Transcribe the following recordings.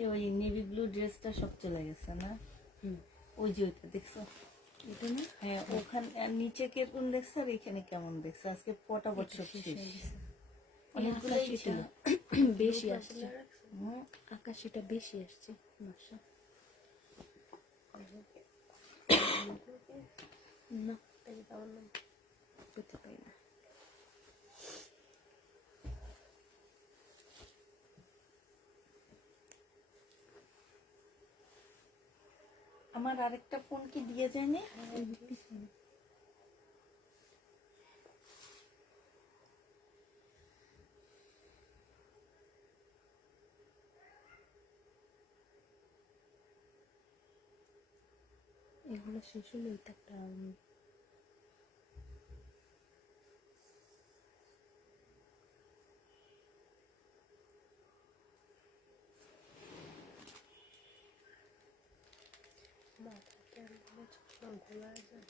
আজকে ওই navy blue ড্রেসটা সব চলে গেছে না? ওই যে ওইটা দেখছো? এটা না? হ্যাঁ, ওখানে আর নিচে কিরকম দেখছো আর এখানে কেমন দেখছো? আজকে পটাপট সব শেষ। অনেকগুলোই ছিল। বেশি আসছে। হুম, আকাশিটা বেশি আসছে মাসা না, তাই পাওয়ার না, করতে পারি না। আমার আরেকটা ফোন কি দিয়ে যায়নি? এগুলো শেষ হলে এটা একটা মাথাটা ঘোলা যায়।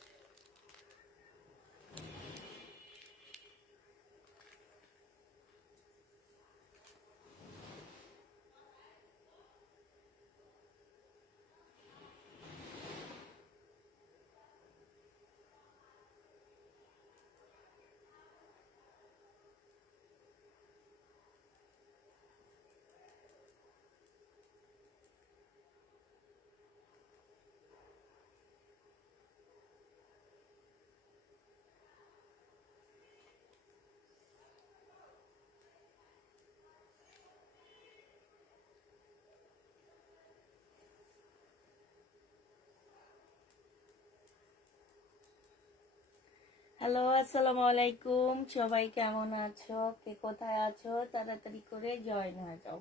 হ্যালো, আসসালামু আলাইকুম। সবাই কেমন আছো? কে কোথায় আছো? তাড়াতাড়ি করে জয়েন হয়ে যাও।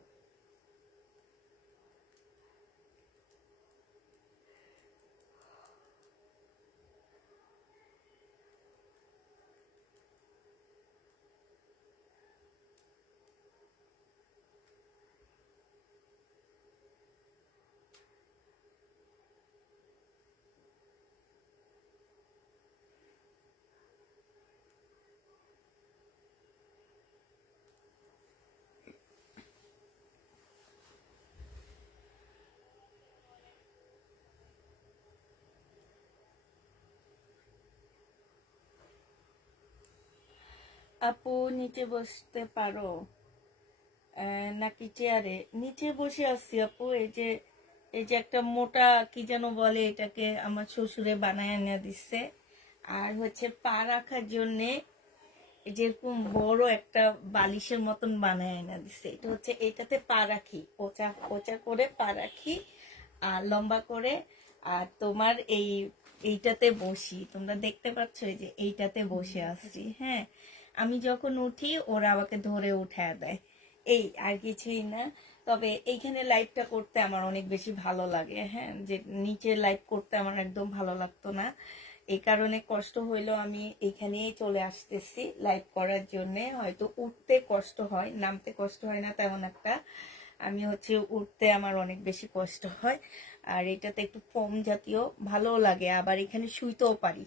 আপু নিচে বসতে পারো নাকি চেয়ারে? নিচে বসে আছি আপু। এই যে একটা মোটা কি যেন বলে এটাকে, আমার শ্বশুরে বানায় এনে দিচ্ছে। আর হচ্ছে পা রাখার জন্যে যেরকম বড় একটা বালিশের মতন বানায় এনে দিচ্ছে। এটা হচ্ছে এটাতে পা রাখি, কোচা কোচা করে পা রাখি আর লম্বা করে। আর তোমার এইটাতে বসি, তোমরা দেখতে পাচ্ছ এই যে এইটাতে বসে আছি। হ্যাঁ, আমি যখন উঠি ওরা আমাকে ধরে উঠায় দেয়, এই আর কিছুই না। তবে এইখানে লাইভটা করতে আমার অনেক বেশি ভালো লাগে। হ্যাঁ, যে নিচে লাইভ করতে আমার একদম ভালো লাগতো না, এই কারণে কষ্ট হইলো আমি এখানেই চলে আসতেছি লাইভ করার জন্য। হয়তো উঠতে কষ্ট হয়, নামতে কষ্ট হয় না তেমন একটা। আমি হচ্ছে উঠতে আমার অনেক বেশি কষ্ট হয়। আর এটাতে একটু ফোম জাতীয় ভালো লাগে, আবার এখানে শুইতেও পারি।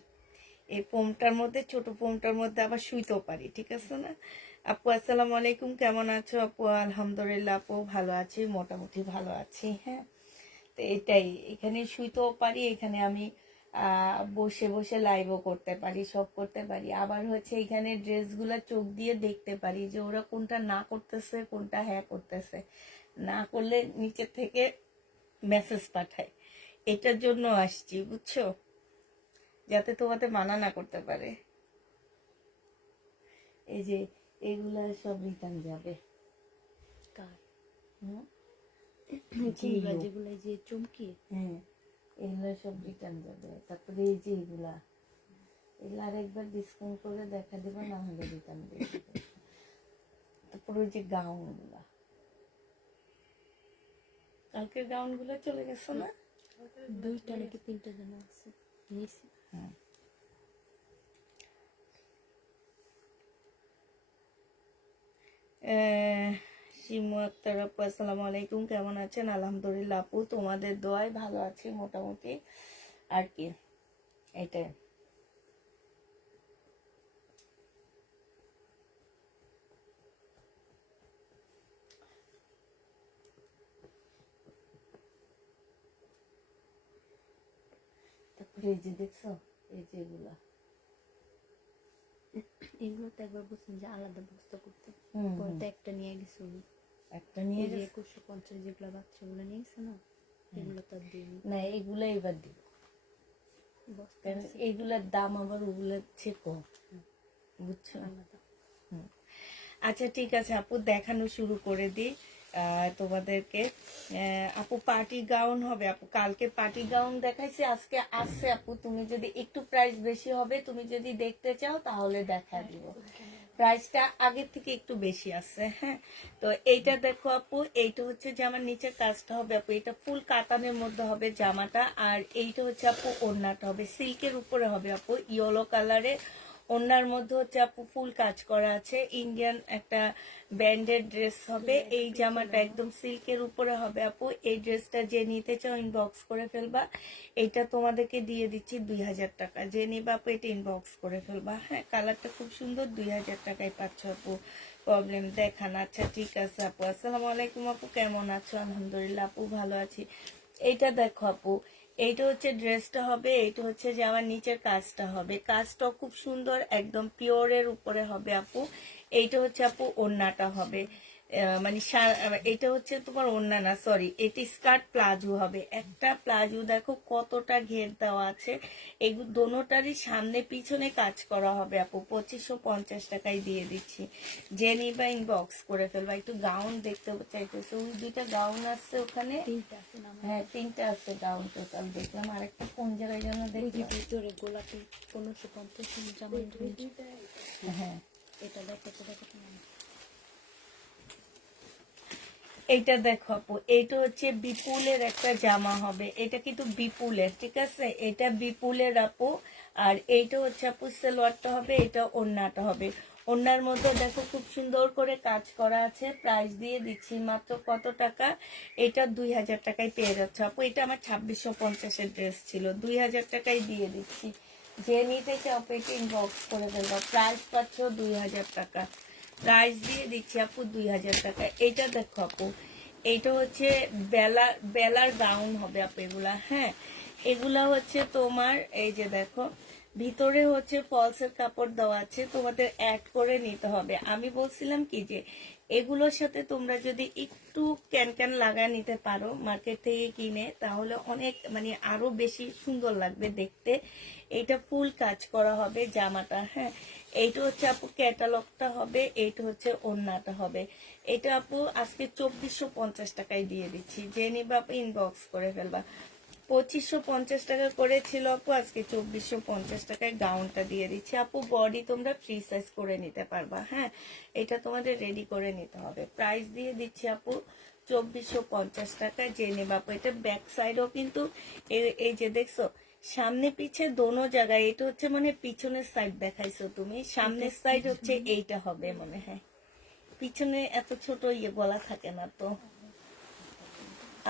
এই ফোমটার মধ্যে, ছোট ফোমটার মধ্যে আবার শুইতেও পারি। ঠিক আছে না? আপু আসসালামু আলাইকুম, কেমন আছো আপু? আলহামদুলিল্লাহ আপু, ভালো আছি, মোটামুটি ভালো আছি। হ্যাঁ, তো এটাই, এখানে শুইতেও পারি, এখানে আমি বসে বসে লাইভও করতে পারি, সব করতে পারি। আবার হচ্ছে এখানে ড্রেসগুলা চোখ দিয়ে দেখতে পারি যে ওরা কোনটা না করতেছে, কোনটা হ্যাঁ করতেছে। না করলে নিচে থেকে মেসেজ পাঠায়। এটার জন্য আসছি, বুঝছো, যাতে তোমাদের মানা না করতে পারে। এই যে এগুলা সব রিটার্ন যাবে। কার হুম, কোনগুলা? যেগুলা যে চমকি? হ্যাঁ, এগুলো সব রিটার্ন যাবে। তারপরে এই যে এগুলা আরেকবার ডিসকাউন্ট করে দেখা দেবো, না হলে রিটার্ন দিয়ে দেবো। তারপর ওই যে গাউন গুলা, কালকের গাউন গুলো চলে গেছে না? দুইটা নাকি তিনটা জানা আছে, নিয়েছি। হ্যাঁ, শিমু আক্তার আপু আসসালামু আলাইকুম, কেমন আছেন? আলহামদুলিল্লাহ আপু, তোমাদের দোয়ায় ভালো আছি মোটামুটি আর কি। এটাই। এই যে দেখছো, এই যে এগুলা এগুলো তো একবার বলছেন যে আলাদা বস্তা করতে, হুম, পরে হুম। তো একটা নিয়ে গেছে উনি। একটা নিয়ে এই যে গেছে। 2150 যেগুলো বাচ্চাগুলো নিয়ে গেছে না, এগুলো তো আর দিইনি। না এগুলা এবার দিব, বস্তা কারণ আছে এইগুলার দাম আবার ওগুলার চেয়ে কম, বুঝছো। আলাদা। হুম। আচ্ছা ঠিক আছে আপু, দেখানো শুরু করে দিই তোমাদেরকে। আপু পার্টি গাউন হবে আপু, কালকে পার্টি গাউন দেখাইছি, আজকে আসছে আপু। তুমি যদি একটু প্রাইস বেশি হবে, তুমি যদি দেখতে চাও তাহলে দেখা দিব। প্রাইসটা আগের থেকে একটু বেশি আছে। হ্যাঁ, তো এইটা দেখো আপু, এইটা হচ্ছে জামার নিচে কাজটা হবে আপু, এটা ফুল কাতানের মধ্যে হবে জামাটা। আর এইটা হচ্ছে আপু ওড়নাটা হবে সিল্কের উপরে হবে আপু, ইয়েলো কালারে। ওনার মধ্যে হচ্ছে আপু ফুল কাজ করা আছে, ইন্ডিয়ান একটা ব্র্যান্ডেড ড্রেস হবে। এই জামাটা একদম সিল্কের উপরে হবে আপু। এই ড্রেসটা যে নিতে চাও ইনবক্স করে ফেলবা। এটা তোমাদেরকে দিয়ে দিচ্ছি 2000 টাকা, যে নিবা আপু এটা ইনবক্স করে ফেলবা। হ্যাঁ, কালারটা খুব সুন্দর, 2000 টাকায় পাচ্ছ আপু। প্রবলেম দেখান। আচ্ছা ঠিক আছে আপু, আসসালামু আলাইকুম আপু, কেমন আছো? আলহামদুলিল্লাহ আপু, ভালো আছি। এইটা দেখো আপু, এইটা হচ্ছে ড্রেসটা হবে, এইটা হচ্ছে যে আমার নিচের কাজটা হবে, কাজটা খুব সুন্দর একদম পিওরের উপরে হবে আপু। এইটা হচ্ছে আপু ওড়নাটা হবে, মানে এটা হচ্ছে তোমার ওড়না না, সরি, এটি স্কার্ট প্লাজো হবে। একটা প্লাজো দেখো কতটা ঘের দেওয়া আছে, এগুলো দোনোটারই সামনে পিছনে কাজ করা হবে আপু। 2550 টাকায় দিয়ে দিচ্ছি, যে নিবা ইনবক্স করে ফেলবা। একটু গাউন দেখতে চাইতেছে, ওই দুইটা গাউন আসছে ওখানে। তিনটা আছে না আমার? হ্যাঁ 3টা আছে গাউন টোটাল, দেখলাম আরেকটা কোন জায়গায় যেন ওই যে দেখলাম। ভিতরে গোলাপি 1550 জামাই ধরেছি। হ্যাঁ এটা দেখো তো, দেখো তো না। এইটা দেখো আপু, এইটা হচ্ছে বিপুলের একটা জামা হবে, এটা কিন্তু বিপুলের, ঠিক আছে, এটা বিপুলের আপু। আর এইটা হচ্ছে আপু সালোয়ারটা হবে, এটা ওড়নাটা হবে। ওড়নার মধ্যে দেখো খুব সুন্দর করে কাজ করা আছে। প্রাইস দিয়ে দিচ্ছি মাত্র কত টাকা, এটা 2000 টাকায় পেয়ে যাচ্ছে আপু। এটা আমার 2650-এর ড্রেস ছিল, 2000 টাকায় দিয়ে দিচ্ছি। যে নিতে চাও পেটে ইনবক্স করে দেবো, প্রাইস পাচ্ছ 2000 টাকা। প্রাইস দিয়ে দিচ্ছি আপু 2000 টাকা। এইটা দেখো আপু, এইটা হচ্ছে বেলার গাউন হবে আপু এগুলা। হ্যাঁ, এগুলা হচ্ছে তোমার, এই যে দেখো ভিতরে হচ্ছে ফলসের কাপড় দেওয়া আছে, তোমাদের অ্যাড করে নিতে হবে। আমি বলছিলাম কি যে এগুলোর সাথে তোমরা যদি একটু ক্যান লাগা নিতে পারো মার্কেট থেকে কিনে, তাহলে অনেক মানে আরো বেশি সুন্দর লাগবে দেখতে। এইটা ফুল কাজ করা হবে জামাটা। হ্যাঁ, এইটা হচ্ছে আপু ক্যাটালগটা হবে, এইটা হচ্ছে ওড়নাটা হবে। এটা আপু আজকে 2450 টাকায় দিয়ে দিচ্ছি, যে নিবা আপু ইনবক্স করে ফেলবা। 2550 টাকা করেছিল আপু, আজকে 2450 টাকায় গাউনটা দিয়ে দিচ্ছি আপু। বডি তোমরা ফ্রি সাইজ করে নিতে পারবা। হ্যাঁ, এটা তোমাদের রেডি করে নিতে হবে। প্রাইস দিয়ে দিচ্ছি আপু 2450 টাকা, যে নেবা আপু। এটা ব্যাক সাইডও কিন্তু এই যে দেখছো সামনে পিছে দোনো জায়গায়, এটা হচ্ছে মানে পিছনের সাইড দেখাইছো তুমি, সামনের সাইড হচ্ছে এইটা হবে মনে হয়। পিছনে এত ছোট বলা থাকে না তো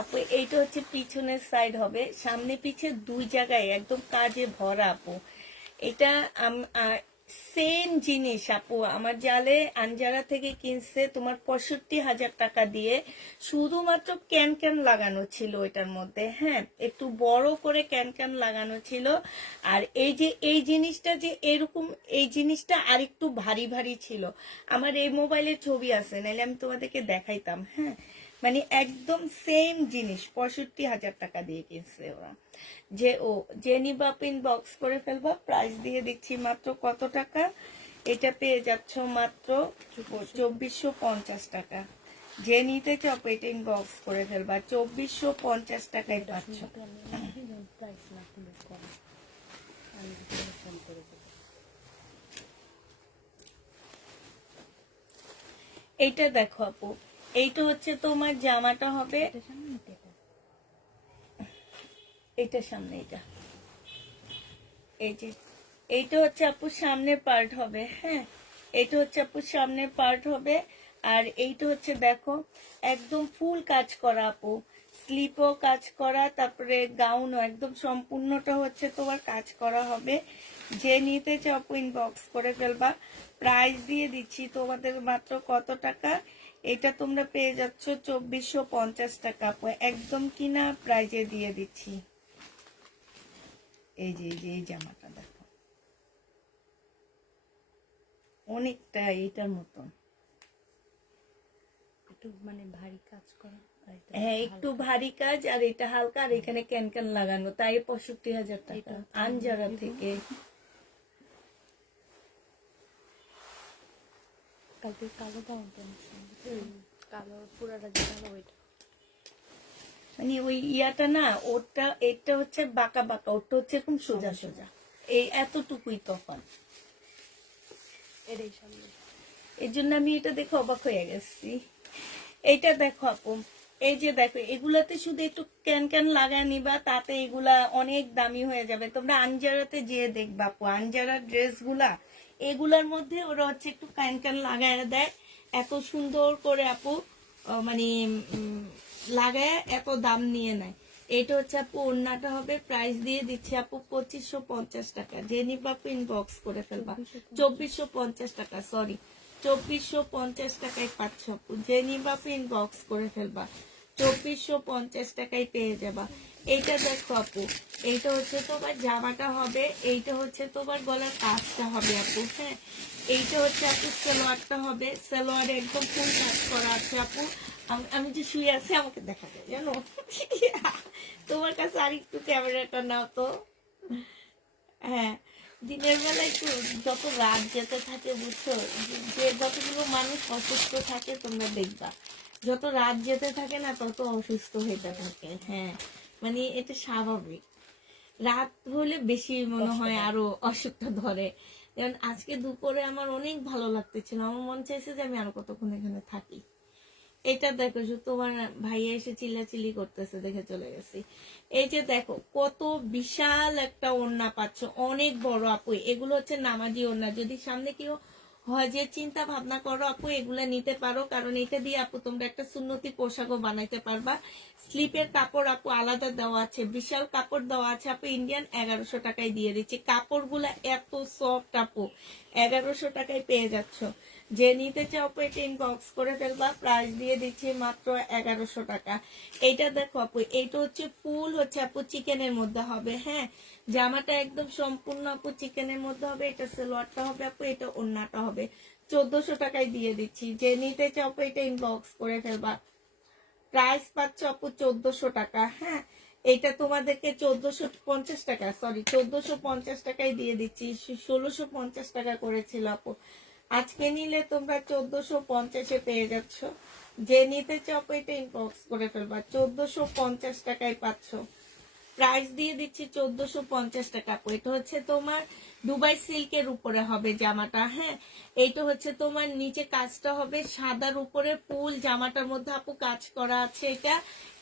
আপু। এইটা হচ্ছে পিছনের সাইড হবে, সামনে পিছে দুই জায়গায় একদম কাজে ভরা আপু। এটা সেম জিনিস আপু, আমার জালে আনজারা থেকে কিনছে তোমার 65,000 টাকা দিয়ে, শুধুমাত্র ক্যান লাগানো ছিল এটার মধ্যে। হ্যাঁ, একটু বড় করে ক্যান লাগানো ছিল। আর এই যে এই জিনিসটা যে এরকম, এই জিনিসটা আরেকটু ভারী ভারী ছিল। আমার এই মোবাইলে ছবি আছে, নাহলে আমি তোমাদেরকে দেখাইতাম। হ্যাঁ, মানে একদম সেম জিনিস, 65,000 টাকা দিয়ে কিনছে ওরা। যে নিবা ইনবক্স করে ফেলবা। প্রাইস দিয়ে দিচ্ছি মাত্র কত টাকা, এটা পেয়ে যাচ্ছ মাত্র 2450 টাকা। যে নিতে চাও এটা ইনবক্স করে ফেলবা, 2450 টাকায় পাচ্ছ। প্রাইস না কিন্তু কম, আমি ফোন করে দেবো। এইটা দেখো আপু, এইটা হচ্ছে তোমার জামাটা হবে, এটা সামনে এটা এইটা সামনে, এটা এই যে এইটা হচ্ছে আপু সামনের পার্ট হবে। হ্যাঁ, এইটা হচ্ছে আপু সামনের পার্ট হবে। আর এইটা হচ্ছে দেখো একদম ফুল কাজ করা আপু, স্লিপও কাজ করা, তারপরে গাউনও একদম সম্পূর্ণটা হচ্ছে তোমার কাজ করা হবে। যে নিতে চাও আপু ইনবক্স করে ফেলবা। প্রাইস দিয়ে দিচ্ছি তোমাদের মাত্র কত টাকা, এটা তোমরা পেয়ে যাচ্ছ 2450 টাকা আপু, একদম কিনা প্রাইজে দিয়ে দিচ্ছি। এই জামাটা দেখো, অনেকটা এটার মতন। একটু মানে ভারী কাজ করা আর এটা হ্যাঁ একটু ভারী কাজ, আর এটা হালকা, আর এখানে ক্যান লাগানো, তাই 65,000 টাকা এটা আনজারা থেকে। কালকে কালো দামটা কালো পুরাটা যে কালো ওইটা মানে ওই ইয়াটা না, ওটা এটা হচ্ছে বাঁকা বাঁকা, ওটা হচ্ছে এরকম সোজা সোজা, এই এতটুকুই তফাৎ। এটাই সামনে। এই জন্য আমি এটা দেখে অবাক হয়ে গেছি। এইটা দেখো আপু, এই যে দেখো, এগুলাতে শুধু একটু ক্যান লাগায় নিবা, তাতে এগুলা অনেক দামি হয়ে যাবে। তোমরা আনজারাতে যেয়ে দেখবা আপু, আনজারার ড্রেস গুলা, এগুলার মধ্যে ওরা হচ্ছে একটু ক্যান লাগায় দেয়, এত সুন্দর করে আপু, মানে লাগায় এত দাম নিয়ে নেয়। এটা হচ্ছে আপু ওড়নাটা হবে, প্রাইস দিয়ে দিচ্ছি আপু 2550 টাকা। যে নিবা আপু ইনবক্স করে ফেলবা। 2450 টাকা, সরি 2450 টাকায় পাচ্ছ আপু। যে নিবা আপু ইনবক্স করে ফেলবা, 2450 টাকায় পেয়ে যাবা। এইটা দেখো আপু, এইটা হচ্ছে তোমার জামাটা হবে, এইটা হচ্ছে তোমার গলার কাজটা হবে আপু। হ্যাঁ এইটা হচ্ছে আপু সালোয়ারটা হবে, সালোয়ারে একদম ফুল কাজ করা আছে আপু। আমি যে শুয়ে আছি আমাকে দেখা যায় জানো। তোমার কাছে আর একটু ক্যামেরাটা নাও তো। হ্যাঁ দিনের বেলা একটু, যত রাত যেতে থাকে বুঝছো, যে যতগুলো মানুষ অসুস্থ থাকে তোমরা দেখবা, যত রাত যেতে থাকে না তত অসুস্থ হইতে থাকে। হ্যাঁ মানে এটা স্বাভাবিক, রাত হলে বেশি মনে হয় আরো অসুখটা ধরে। যেমন আজকে দুপুরে আমার অনেক ভালো লাগতেছিল, আমার মন চাইছে যে আমি আরো কতক্ষণ এখানে থাকি। এটা দেখো, তোমার ভাইয়া এসে চিল্লাচিল্লি করতেছে দেখে চলে গেছি। এই যে দেখো কত বিশাল একটা ওড়না পাচ্ছ, অনেক বড় আপু। এগুলো হচ্ছে নামাজি ওড়না, যদি সামনে কেউ হয় যে চিন্তা ভাবনা করো আপু, এগুলা নিতে পারো, কারণ এটা দিয়ে আপু তোমরা একটা সুন্নতি পোশাকও বানাইতে পারবা। স্লিপের কাপড় আপু আলাদা দেওয়া আছে, বিশাল কাপড় দেওয়া আছে আপু। ইন্ডিয়ান 1100 টাকায় দিয়ে দিচ্ছি। কাপড়গুলা এত সফট আপু, 1100 টাকায় পেয়ে যাচ্ছ। যে নিতে চাও আপু এটা ইনবক্স করে ফেলবা, প্রাইস দিয়ে দিচ্ছি মাত্র 1100 টাকা। এইটা দেখো আপু, এইটা হচ্ছে ফুল হচ্ছে আপু চিকেনের মধ্যে হবে। হ্যাঁ জামাটা একদম সম্পূর্ণ আপু চিকেনের মধ্যে হবে, এটা সালোয়ারটা হবে আপু, এটা ওড়নাটা হবে। 1400 টাকায় দিয়ে দিচ্ছি। যে নিতে চাও আপু এটা ইনবক্স করে ফেলবা, প্রাইস পাচ্ছ আপু 1400 টাকা। হ্যাঁ এটা তোমাদেরকে 1450 টাকা, সরি 1450 টাকায় দিয়ে দিচ্ছি। 1650 টাকা করেছিল আপু, আজকে নিলে তোমরা 1450-এ পেয়ে যাচ্ছ। যে নিতে চাও আপু এটা ইনবক্স করে ফেলবা, 1450 টাকায় পাচ্ছ। প্রাইস দিয়ে দিচ্ছি 1450 টাকা আপু। এটা হচ্ছে তোমার দুবাই সিল্কের উপরে হবে জামাটা। হ্যাঁ এইটা হচ্ছে তোমার নিচে কাজটা হবে সাদার উপরে ফুল, জামাটার মধ্যে আপু কাজ করা আছে।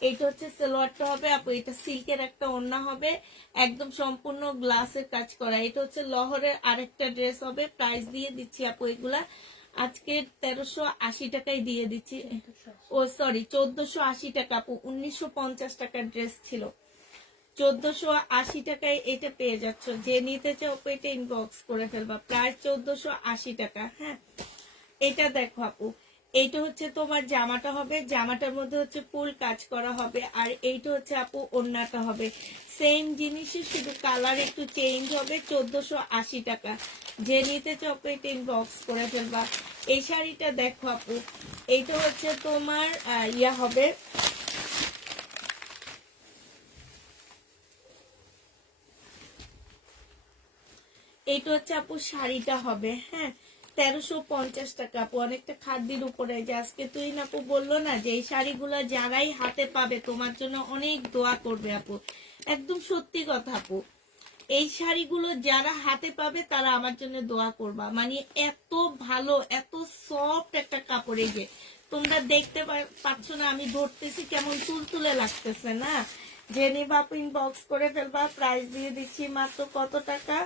এটা হচ্ছে সালোয়ারটা হবে আপু, এটা সিল্কের একটা ওড়না হবে, একদম সম্পূর্ণ গ্লাসের কাজ করা। এটা হচ্ছে লহরের আরেকটা ড্রেস হবে, প্রাইস দিয়ে দিচ্ছি আপু এগুলা আজকে 1380 টাকায় দিয়ে দিচ্ছি। ও সরি 1480 টাকা আপু, 1950 টাকার ড্রেস ছিল, 1480 টাকায় এটা পেয়ে যাচ্ছ। যে নিতে চাও এটা ইনবক্স করে ফেলবা, প্রায় 1480 টাকা। হ্যাঁ এটা দেখো আপু, এইটা হচ্ছে তোমার জামাটা হবে, জামাটার মধ্যে হচ্ছে ফুল কাজ করা হবে, আর এইটা হচ্ছে আপু ওড়নাটা হবে। সেম জিনিসই, শুধু কালার একটু চেঞ্জ হবে। 1480 টাকা। যে নিতে চাও এটা ইনবক্স করে ফেলবা। এই শাড়িটা দেখো আপু, এইটা হচ্ছে তোমার ইয়া হবে, এইটা হচ্ছে আপু শাড়িটা হবে। হ্যাঁ 1350 টাকা আপু, অনেকটা খাদ্যের উপরে। যে আজকে তুই আপু বললো না যে এই শাড়িগুলো যারাই হাতে পাবে তোমার জন্য অনেক দোয়া করবে আপু, একদম সত্যি কথা আপু। এই শাড়িগুলো যারা হাতে পাবে তারা আমার জন্য দোয়া করবা, মানে এত ভালো, এত সফট একটা কাপড়। এই যে তোমরা দেখতে পাচ্ছ না, আমি ধরতেছি কেমন তুলতুলে লাগতেছে না। যে নিবা আপু ইনবক্স করে ফেলবা, প্রাইস দিয়ে দিচ্ছি মাত্র কত টাকা,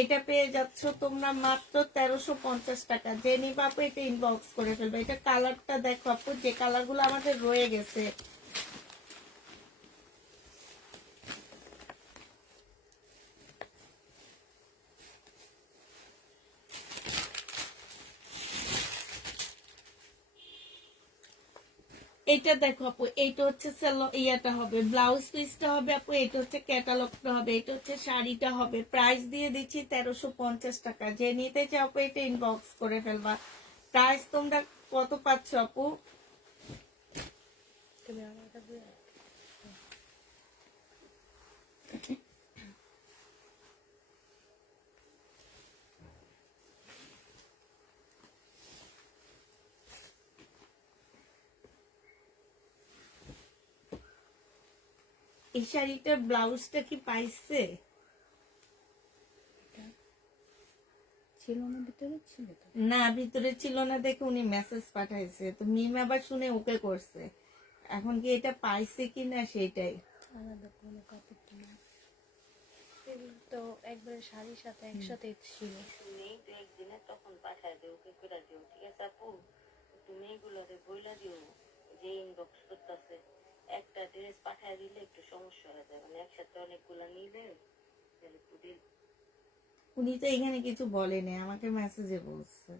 এটা পেয়ে যাচ্ছ তোমরা মাত্র 1350 টাকা। যে নিবা আপু এটা ইনবক্স করে ফেলবা। এটা কালারটা দেখো আপু, যে কালারগুলো আমাদের রয়ে গেছে। এটা দেখো আপু, এইটা হচ্ছে ইয়াটা হবে, ব্লাউজ পিসটা হবে আপু, এটা হচ্ছে ক্যাটালগটা হবে, এটা হচ্ছে শাড়িটা হবে। প্রাইস দিয়ে দিচ্ছি 1350 টাকা। যে নিতে চাও আপু এটা ইনবক্স করে ফেলবা। প্রাইস তোমরা কত পাচ্ছ আপু? তুমি আমার এটা দিয়ে এই শাড়িটার ব্লাউজটা কি পাইছে? ছিল না, ভিতরে ছিল তো। না, ভিতরে ছিল না দেখে উনি মেসেজ পাঠাইছে, তো মিম আবার শুনে ওকে করছে। এখন কি এটা পাইছে কিনা সেটাই। আলাদা কোনো কাপড় তো না, এগুলো তো একবারে শাড়ির সাথে একসাথে ছিল। নেই তো একদিনে তখন পাঠায় দিও, ওকে করে দিও, ঠিক আছে আপু? তুমি এগুলোরে বইলা দিও যে ইনবক্স করতেছে, একটা ড্রেস পাঠায় দিলে একটু সমস্যা হয়ে যায়, মানে একসাথে অনেকগুলা নিলে তাহলে পুদিন। উনি তো এখানে কিছু বলেনি, আমাকে মেসেজে বলছে।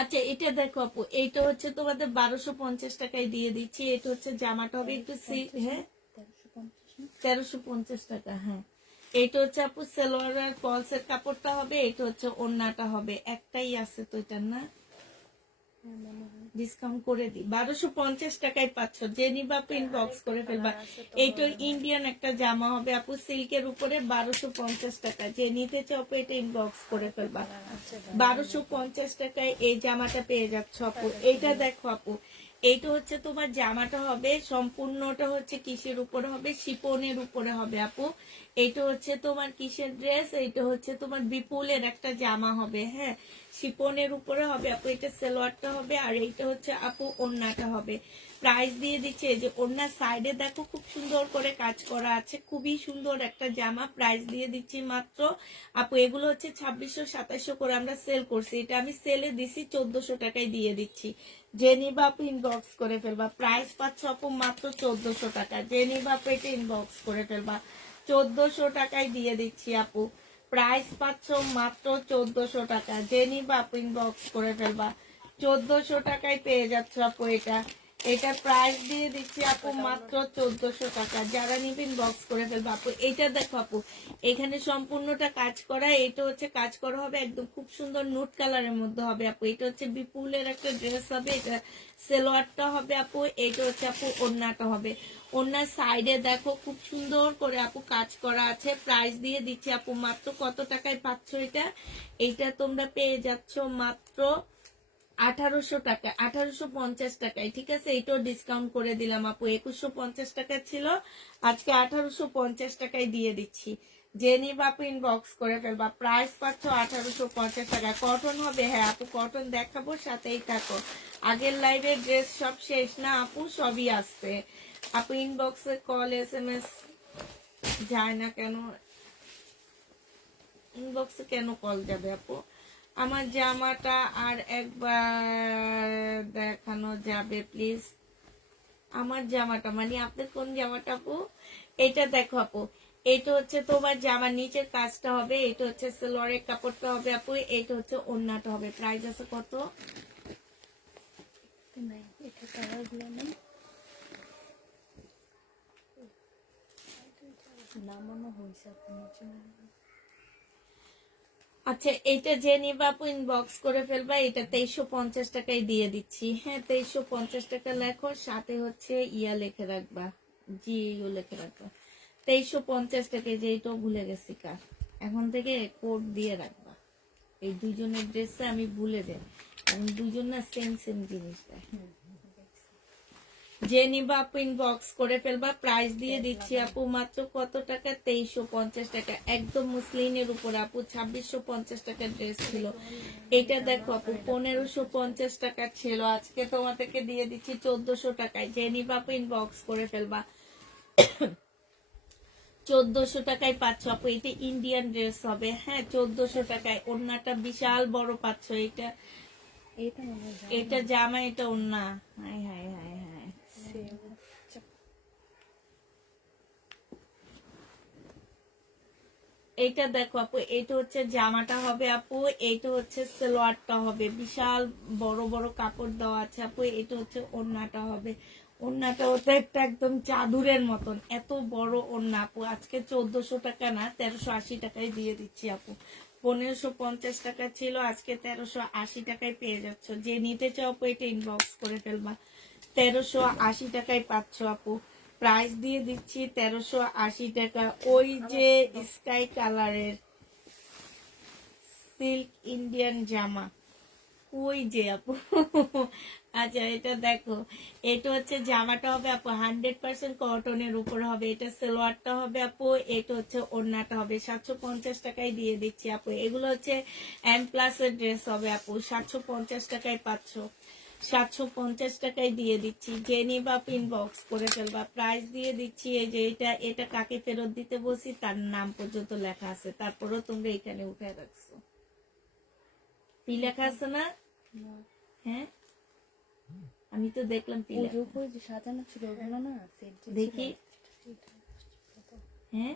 আচ্ছা এটা দেখো আপু, এইটা হচ্ছে তোমাদের 1250 টাকায় দিয়ে দিচ্ছি। এটা হচ্ছে জামাটা হবে একটু হ্যাঁ 1350 না? 1350 টাকা, হ্যাঁ। এইটা হচ্ছে আপু সালোয়ার আর ফলসের কাপড়টা হবে, এটা হচ্ছে ওড়নাটা হবে। একটাই আছে তো এটা না, হ্যাঁ মনে হয়। ডিসকাউন্ট করে দিই, 1250 টাকায় পাচ্ছ। যে নিবা ইনবক্স করে ফেলবা। এইটা ইন্ডিয়ান একটা জামা হবে আপু, সিল্কের উপরে 1250 টাকা। যে নিতে চাও আপু এটা ইনবক্স করে ফেলবা। 1250 টাকায় এই জামাটা পেয়ে যাচ্ছ আপু। এইটা দেখো আপু, এইটা হচ্ছে তোমার জামাটা হবে সম্পূর্ণটা হচ্ছে কিসের উপরে হবে, শিপনের উপরে হবে আপু। এইটা হচ্ছে তোমার কিসের ড্রেস, এইটা হচ্ছে তোমার বিপুলের একটা জামা হবে, হ্যাঁ, শিপনের উপরে হবে আপু। এটা সালোয়ারটা হবে, আর এইটা হচ্ছে আপু ওড়নাটা হবে। প্রাইস দিয়ে দিচ্ছে যে ওড়নার সাইডে দেখো খুব সুন্দর করে কাজ করা আছে, খুবই সুন্দর একটা জামা। প্রাইস দিয়ে দিচ্ছি মাত্র আপু, এগুলো হচ্ছে 2600-2700 করে আমরা সেল করছি, এটা আমি সেলে দিছি 1400 টাকায় দিয়ে দিচ্ছি। যে নিবা আপু ইনবক্স করে ফেলবা। প্রাইস পাচ্ছ আপু মাত্র 1400 টাকা। যে নিবা আপু এটা ইনবক্স করে ফেলবা। 1400 টাকায় দিয়ে দিচ্ছি আপু। প্রাইস পাচ্ছ মাত্র 1400 টাকা। যে নিবা আপু ইনবক্স করে ফেলবা। 1400 টাকায় পেয়ে যাচ্ছ আপু এটা। এটা প্রাইস দিয়ে দিচ্ছি আপু মাত্র 1400 টাকা। যারা নিবেন বক্স করে ফেলবো আপু। এটা দেখো আপু, এখানে সম্পূর্ণটা কাজ করা, এটা হচ্ছে কাজ করা হবে একদম খুব সুন্দর নুট কালারের মধ্যে হবে আপু। এটা হচ্ছে বিপুলের একটা ড্রেস হবে, এটা সালোয়ারটা হবে আপু, এটা হচ্ছে আপু ওড়নাটা হবে। ওড়নার সাইডে দেখো খুব সুন্দর করে আপু কাজ করা আছে। প্রাইস দিয়ে দিচ্ছি আপু মাত্র কত টাকায় পাচ্ছ এটা? এটা তোমরা পেয়ে যাচ্ছ মাত্র 1800 টাকা, 1850 টাকায়, ঠিক আছে। এটাও ডিসকাউন্ট করে দিলাম আপু, 2150 টাকা ছিল, আজকে 1850 টাকায় দিয়ে দিচ্ছি। যে নিবা আপু ইনবক্স করে ফেলবা। প্রাইস পাচ্ছ 1850 টাকা। কটন হবে, হ্যাঁ আপু কটন দেখাবো, সাথেই থাকো। আগের লাইভের ড্রেস সব শেষ না আপু, সবই আসছে আপু। ইনবক্সে কল SMS যায় না কেন? ইনবক্সে কেন কল যাবে আপু? আমার জামাটা আর একবার দেখানো যাবে প্লিজ? আমার জামাটা মানে আপনার কোন জামাটা আপু? এটা দেখো আপু, এটা হচ্ছে তোমার জামার নিচের কাজটা হবে, এটা হচ্ছে সালোয়ারের কাপড়টা হবে আপু, এটা হচ্ছে ওড়নাটা হবে। প্রাইস আছে কত? নাই, এটা কালারগুলো নেই, নামানো হয়েছে আপনার জন্য। আচ্ছা এটা যে নিবা আপু ইনবক্স করে ফেলবা। এটা 2350 টাকায় দিয়ে দিচ্ছি, হ্যাঁ 2350 টাকা লেখো, সাথে হচ্ছে ইয়া লিখে রাখবা, জিও লিখে রাখবা। 2350 টাকায়, যে এটাও ভুলে গেছি কার, এখন থেকে কোড দিয়ে রাখবা। এই দুজনের ড্রেসে আমি ভুলে যাই, কারণ দুজন না সেম সেম জিনিস দেয়। যে নিবা আপু ইনবক্স করে ফেলবা। প্রাইস দিয়ে দিচ্ছি আপু মাত্র কত টাকা? 2350 টাকা। একদম মুসলিনের উপর আপু, 2650 টাকার ড্রেস ছিল। এটা দেখো আপু 1550 টাকা ছিল, আজকে তোমাদেরকে দিয়ে দিচ্ছি 1400 টাকায়। যে নিবা আপু ইনবক্স করে ফেলবা। 1400 টাকায় পাচ্ছ আপু। এটা ইন্ডিয়ান ড্রেস হবে, হ্যাঁ 1400 টাকায়। ওড়নাটা বিশাল বড় পাচ্ছ। এটা এটা মনে হয় এটা জামা, এটা ওড়না। High high high high, same. এইটা দেখো আপু, এইটা হচ্ছে জামাটা হবে আপু, এইটা হচ্ছে সালোয়ারটা হবে, বিশাল বড় বড় কাপড় দেওয়া আছে আপু। এটা হচ্ছে ওড়নাটা হবে, ওড়নাটা হচ্ছে একটা একদম চাদুরের মতন এত বড় ওড়না আপু। আজকে 1400 টাকা না 1380 টাকায় দিয়ে দিচ্ছি আপু। 1550 টাকা ছিল, আজকে 1380 টাকায় পেয়ে যাচ্ছ। যে নিতে চাও আপু এটা ইনবক্স করে ফেলবা। 1380 টাকায় পাচ্ছ আপু। প্রাইস দিয়ে দিচ্ছি 1380 টাকা। ওই যে স্কাই কালারের সিল্ক ইন্ডিয়ান জামা, ওই যে আপু। আচ্ছা এটা দেখো, এটা হচ্ছে জামাটা হবে আপু 100% কটনের উপর হবে। এটা সালোয়ারটা হবে আপু, এটা হচ্ছে ওড়নাটা হবে। 750 টাকায় দিয়ে দিচ্ছি আপু। এগুলো হচ্ছে এম প্লাস এর ড্রেস হবে আপু। 750 টাকায় পাচ্ছ, 750 টাকায় দিয়ে দিচ্ছি। যে নিবা ইনবক্স করে ফেলবা। প্রাইস দিয়ে দিচ্ছি এই যে এটা, এটা কাকে ফেরত দিতে বলছি তার নাম পর্যন্ত লেখা আছে, তারপরেও তোমরা এখানে উঠে রাখছো। পি লেখা আছে না? হ্যাঁ আমি তো দেখলাম পি ওই লেখা। উপরে যে সাজানো ছিল ওগুলো না সেট যে দেখি, হ্যাঁ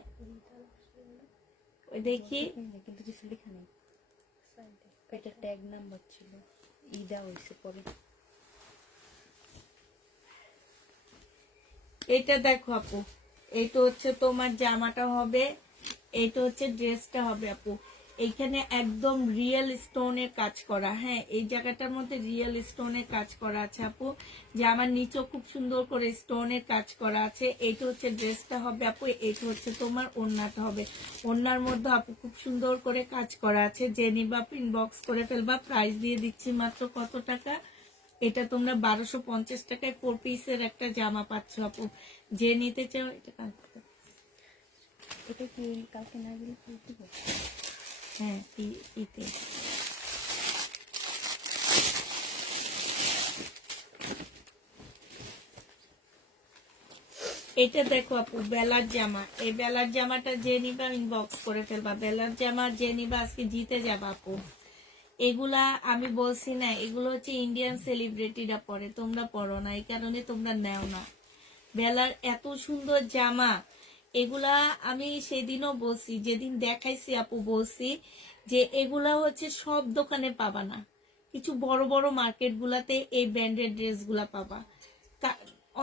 ওই দেখি। কিন্তু কিছু লেখা নেই, এটা ট্যাগ নাম্বার ছিল, দেওয়া হয়েছে পরে। এটা দেখো আপু, এইটা হচ্ছে তোমার জামাটা হবে, এইটা হচ্ছে ড্রেসটা হবে আপু। এইখানে একদম রিয়েল স্টোনের কাজ করা, হ্যাঁ এই জায়গাটার মধ্যে রিয়েল স্টোনের কাজ করা আছে আপু। জামার নিচেও খুব সুন্দর করে স্টোনের কাজ করা আছে। এইটা হচ্ছে ড্রেসটা হবে আপু, এইটা হচ্ছে তোমার ওড়নাটা হবে। ওড়নার মধ্যে আপু খুব সুন্দর করে কাজ করা আছে। যে নিবা ইনবক্স করে ফেলবা। প্রাইস দিয়ে দিচ্ছি মাত্র কত টাকা, এটা তোমরা 1250 টাকায় 4 পিসের একটা জামা পাচ্ছ আপু। যে নিতে চাও এটা কালকে। এটা কি কালকে না গেলে কি দিব? হ্যাঁ পিতে। এটা দেখো আপু বেলার জামা, এই বেলার জামাটা যে নিবা ইনবক্স করে ফেলবা। বেলার জামা যে নিবা আজকে জিতে যাবা আপু। এগুলা আমি বলছি না, এগুলো হচ্ছে ইন্ডিয়ান সেলিব্রিটিরা পরে, তোমরা পরো না, এই কারণে তোমরা নেও না। বেলার এত সুন্দর জামা, এগুলা আমি সেদিনও বলছি, যেদিন দেখাইছি আপু বলছি যে এগুলা হচ্ছে সব দোকানে পাবা না, কিছু বড় বড় মার্কেট গুলাতে এই ব্র্যান্ডেড ড্রেস গুলা পাবা।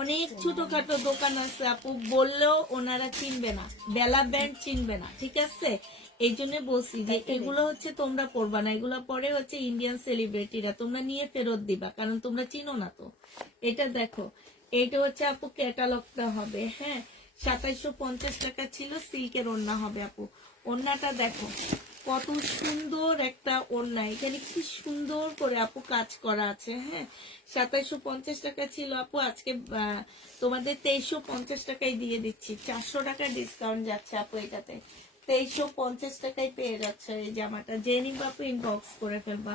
অনেক ছোটখাটো দোকান আছে আপু, বললেও ওনারা চিনবে না, বেলা ব্র্যান্ড চিনবে না, ঠিক আছে? এই জন্য বলছি যে এগুলো হচ্ছে তোমরা পড়বা না, এগুলো পরে হচ্ছে ইন্ডিয়ান সেলিব্রিটিরা, তোমরা নিয়ে ফেরত দিবা, কারণ তোমরা চিনো না তো। এটা দেখো, এইটা হচ্ছে আপু ক্যাটালগটা হবে, হ্যাঁ 2750 টাকা ছিল। সিল্কের ওড়না হবে আপু। ওড়নাটা দেখো কত সুন্দর একটা ওড়না, এখানে কি সুন্দর করে আপু কাজ করা আছে, হ্যাঁ 2750 টাকা ছিল আপু, আজকে তোমাদের 2350 টাকায় দিয়ে দিচ্ছি। 400 টাকা ডিসকাউন্ট যাচ্ছে আপু এটাতে। 2350 টাকায় পেয়ে যাচ্ছে এই জামাটা। যে নিবা আপু ইনবক্স করে ফেলবা।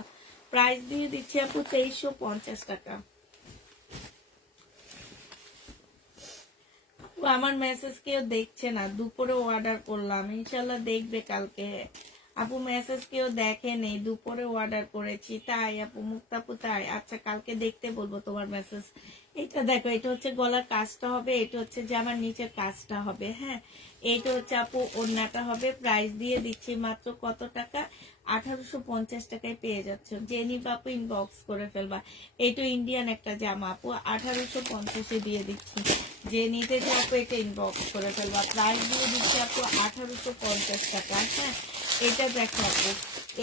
প্রাইস দিয়ে দিচ্ছি আপু 2350 টাকা। আমার মেসেজ কেউ দেখছে না, দুপুরে অর্ডার করলাম, ইনশাল্লাহ দেখবে কালকে। আপু মেসেজ কেউ দেখে নেই, দুপুরে অর্ডার করেছি। তাই আপু মুক্তাপু, তাই আচ্ছা কালকে দেখতে বলবো তোমার মেসেজ। এটা দেখো, এটা হচ্ছে গলার কাজটা হবে, এটা হচ্ছে জামার নিচের কাজটা হবে, হ্যাঁ এইটা হচ্ছে আপু ওড়নাটা হবে। প্রাইস দিয়ে দিচ্ছি মাত্র কত টাকা, 1850 টাকায় পেয়ে যাচ্ছ। যে নিবা আপু ইনবক্স করে ফেলবা। এইটা ইন্ডিয়ান একটা জামা আপু, 1850 দিয়ে দিচ্ছি। যে নিতে চাও আপু এটা ইনবক্স করে ফেলবা। প্রাইস দিয়ে দিচ্ছি আপু 1850 টাকা, হ্যাঁ এটা দেখো আপু,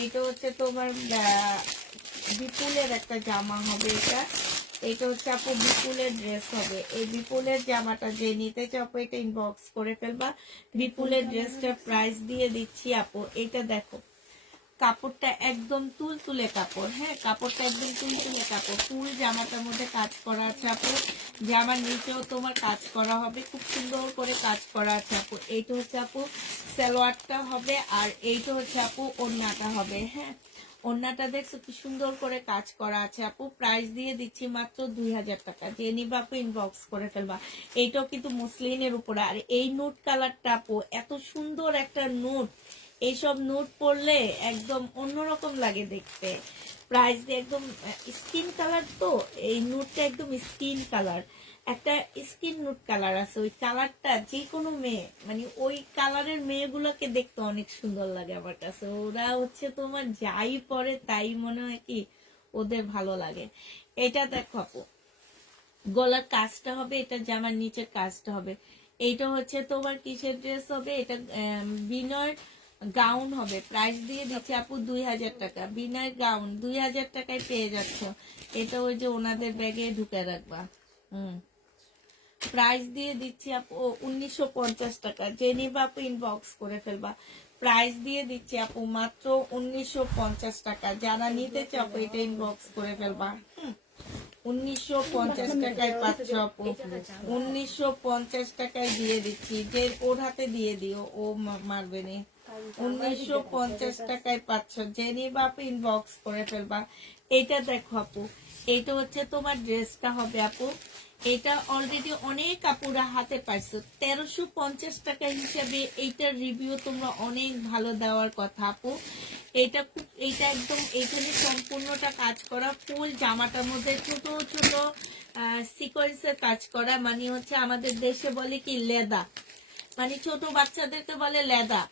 এটা হচ্ছে তোমার বিপুলের একটা জামা হবে। এটা হচ্ছে আপু বিপুলের ড্রেস হবে। এই বিপুলের জামাটা যে নিতে চাও আপু এটা ইনবক্স করে ফেলবা। বিপুলের ড্রেসটার প্রাইস দিয়ে দিচ্ছি আপু। এটা দেখো কাপড়টা একদম তুলতুলে কাপড়, হ্যাঁ কাপড়টা একদম তুলতুলে কাপড়। ফুল জামাটার মধ্যে কাজ করা আছে আপু। জামার নিচেও তোমার কাজ করা হবে, খুব সুন্দর করে কাজ করা আছে আপু। এইটা হচ্ছে আপু সালোয়ারটা হবে, আর এইটা হচ্ছে আপু ওড়নাটা হবে, হ্যাঁ ওড়নাটা দেখছো কি সুন্দর করে কাজ করা আছে আপু। প্রাইস দিয়ে দিচ্ছি মাত্র 2000 টাকা। যে নিবা আপু ইনবক্স করে ফেলবা। এইটাও কিন্তু মুসলিনের উপরে। আর এই নুট কালারটা আপু এত সুন্দর একটা নুট, এইসব নুট পরলে একদম অন্যরকম লাগে দেখতে। প্রাইস দিয়ে একদম স্কিন কালার, তো এই নুটটা একদম স্কিন কালার, একটা স্কিন নুট কালার আছে, ওই কালারটা যে কোনো মেয়ে মানে ওই কালারের মেয়েগুলোকে দেখতে অনেক সুন্দর লাগে আমার কাছে। ওরা হচ্ছে তোমার যাই পরে তাই মনে হয় কি ওদের ভালো লাগে। এটা দেখো আপু, গলার কাজটা হবে, এটা জামার নিচের কাজটা হবে। এইটা হচ্ছে তোমার কিসের ড্রেস হবে, এটা বিনয়ের গাউন হবে। প্রাইস দিয়ে দিচ্ছি আপু 2000 টাকা। বিনয়ের গাউন 2000 টাকায় পেয়ে যাচ্ছ। এটা ওই যে ওনাদের ব্যাগে ঢুকে রাখবা। প্রাইস দিয়ে দিচ্ছি আপু 1950 টাকা। যে নিবা আপু ইনবক্স করে ফেলবা। প্রাইস দিয়ে দিচ্ছি আপু মাত্র 1950 টাকা। যারা নিতে চাও এটা ইনবক্স করে ফেলবা। 1950 টাকায় পাচ্ছ আপু। 1950 টাকায় দিয়ে দিচ্ছি, যে ওর হাতে দিয়ে দিও, ও মারবে নি। 1950 টাকায় পাচ্ছ, যে নিবা আপু ইনবক্স করে ফেলবা। এটা দেখো আপু, এটা হচ্ছে তোমার ড্রেসটা হবে আপু। এটা অলরেডি অনেক আপুরা হাতে পাইছো। 1350 টাকা হিসাবে এইটার রিভিউ তোমরা অনেক ভালো দেওয়ার কথা আপু। এইটা একদম এইখানে সম্পূর্ণটা কাজ করা, ফুল জামাটার মধ্যে ছোট ছোট সিকোয়েন্সের কাজ করা, মানে হচ্ছে আমাদের দেশে বলে কি লেদা, মানে ছোট বাচ্চাদেরকে বলে লেদা।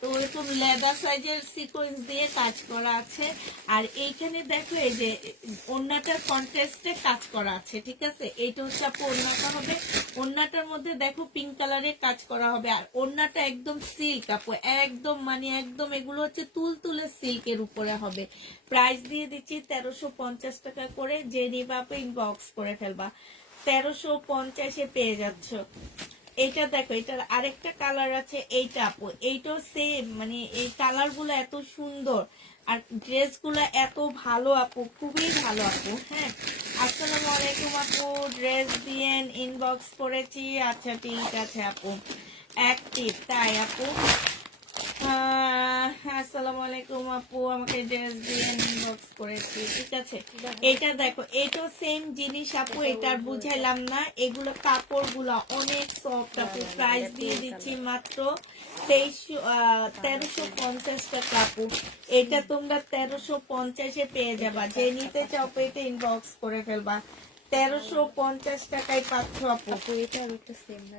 তো ওরকম লেদা সাইজের সিকোয়েন্স দিয়ে কাজ করা আছে। আর এইখানে দেখো এই যে ওড়নাটার কন্ট্রাস্টে কাজ করা আছে, ঠিক আছে। এইটা হচ্ছে আপু ওড়নাটা হবে। ওড়নাটার মধ্যে দেখো পিঙ্ক কালারের কাজ করা হবে। আর ওড়নাটা একদম সিল্ক আপু, একদম মানে একদম এগুলো হচ্ছে তুলতুলে সিল্কের উপরে হবে। প্রাইস দিয়ে দিচ্ছি 1350 টাকা করে। যে নিবা আপু ইনবক্স করে ফেলবা। 1350-এ পেয়ে যাচ্ছ। এইটা দেখো, এটার আরেকটা কালার আছে, এইটা আপু এইটাও সেম, মানে এই কালার গুলো এত সুন্দর আর ড্রেস গুলো এত ভালো আপু, খুবই ভালো আপু। হ্যাঁ, আসসালামু আলাইকুম আপু, ড্রেস দিয়ে ইনবক্স করেছি। আচ্ছা ঠিক আছে আপু, অ্যাক্টিভ তাই আপু। আসসালামু আলাইকুম আপু, আমাকে ড্রেস দিয়ে ইনবক্স করেছি, ঠিক আছে। এটা দেখো, এটাও সেম জিনিস আপু, এটা আর বুঝাইলাম না। এগুলো কাপড়গুলো অনেক সফট আপু। প্রাইস দিয়ে দিচ্ছি মাত্র 1350 টাকা আপু। এটা তোমরা 1350-এ পেয়ে যাবা। যে নিতে চাও এটা ইনবক্স করে ফেলবা। 1350 টাকায় পাচ্ছ আপু। এটা আর একটা সেম না,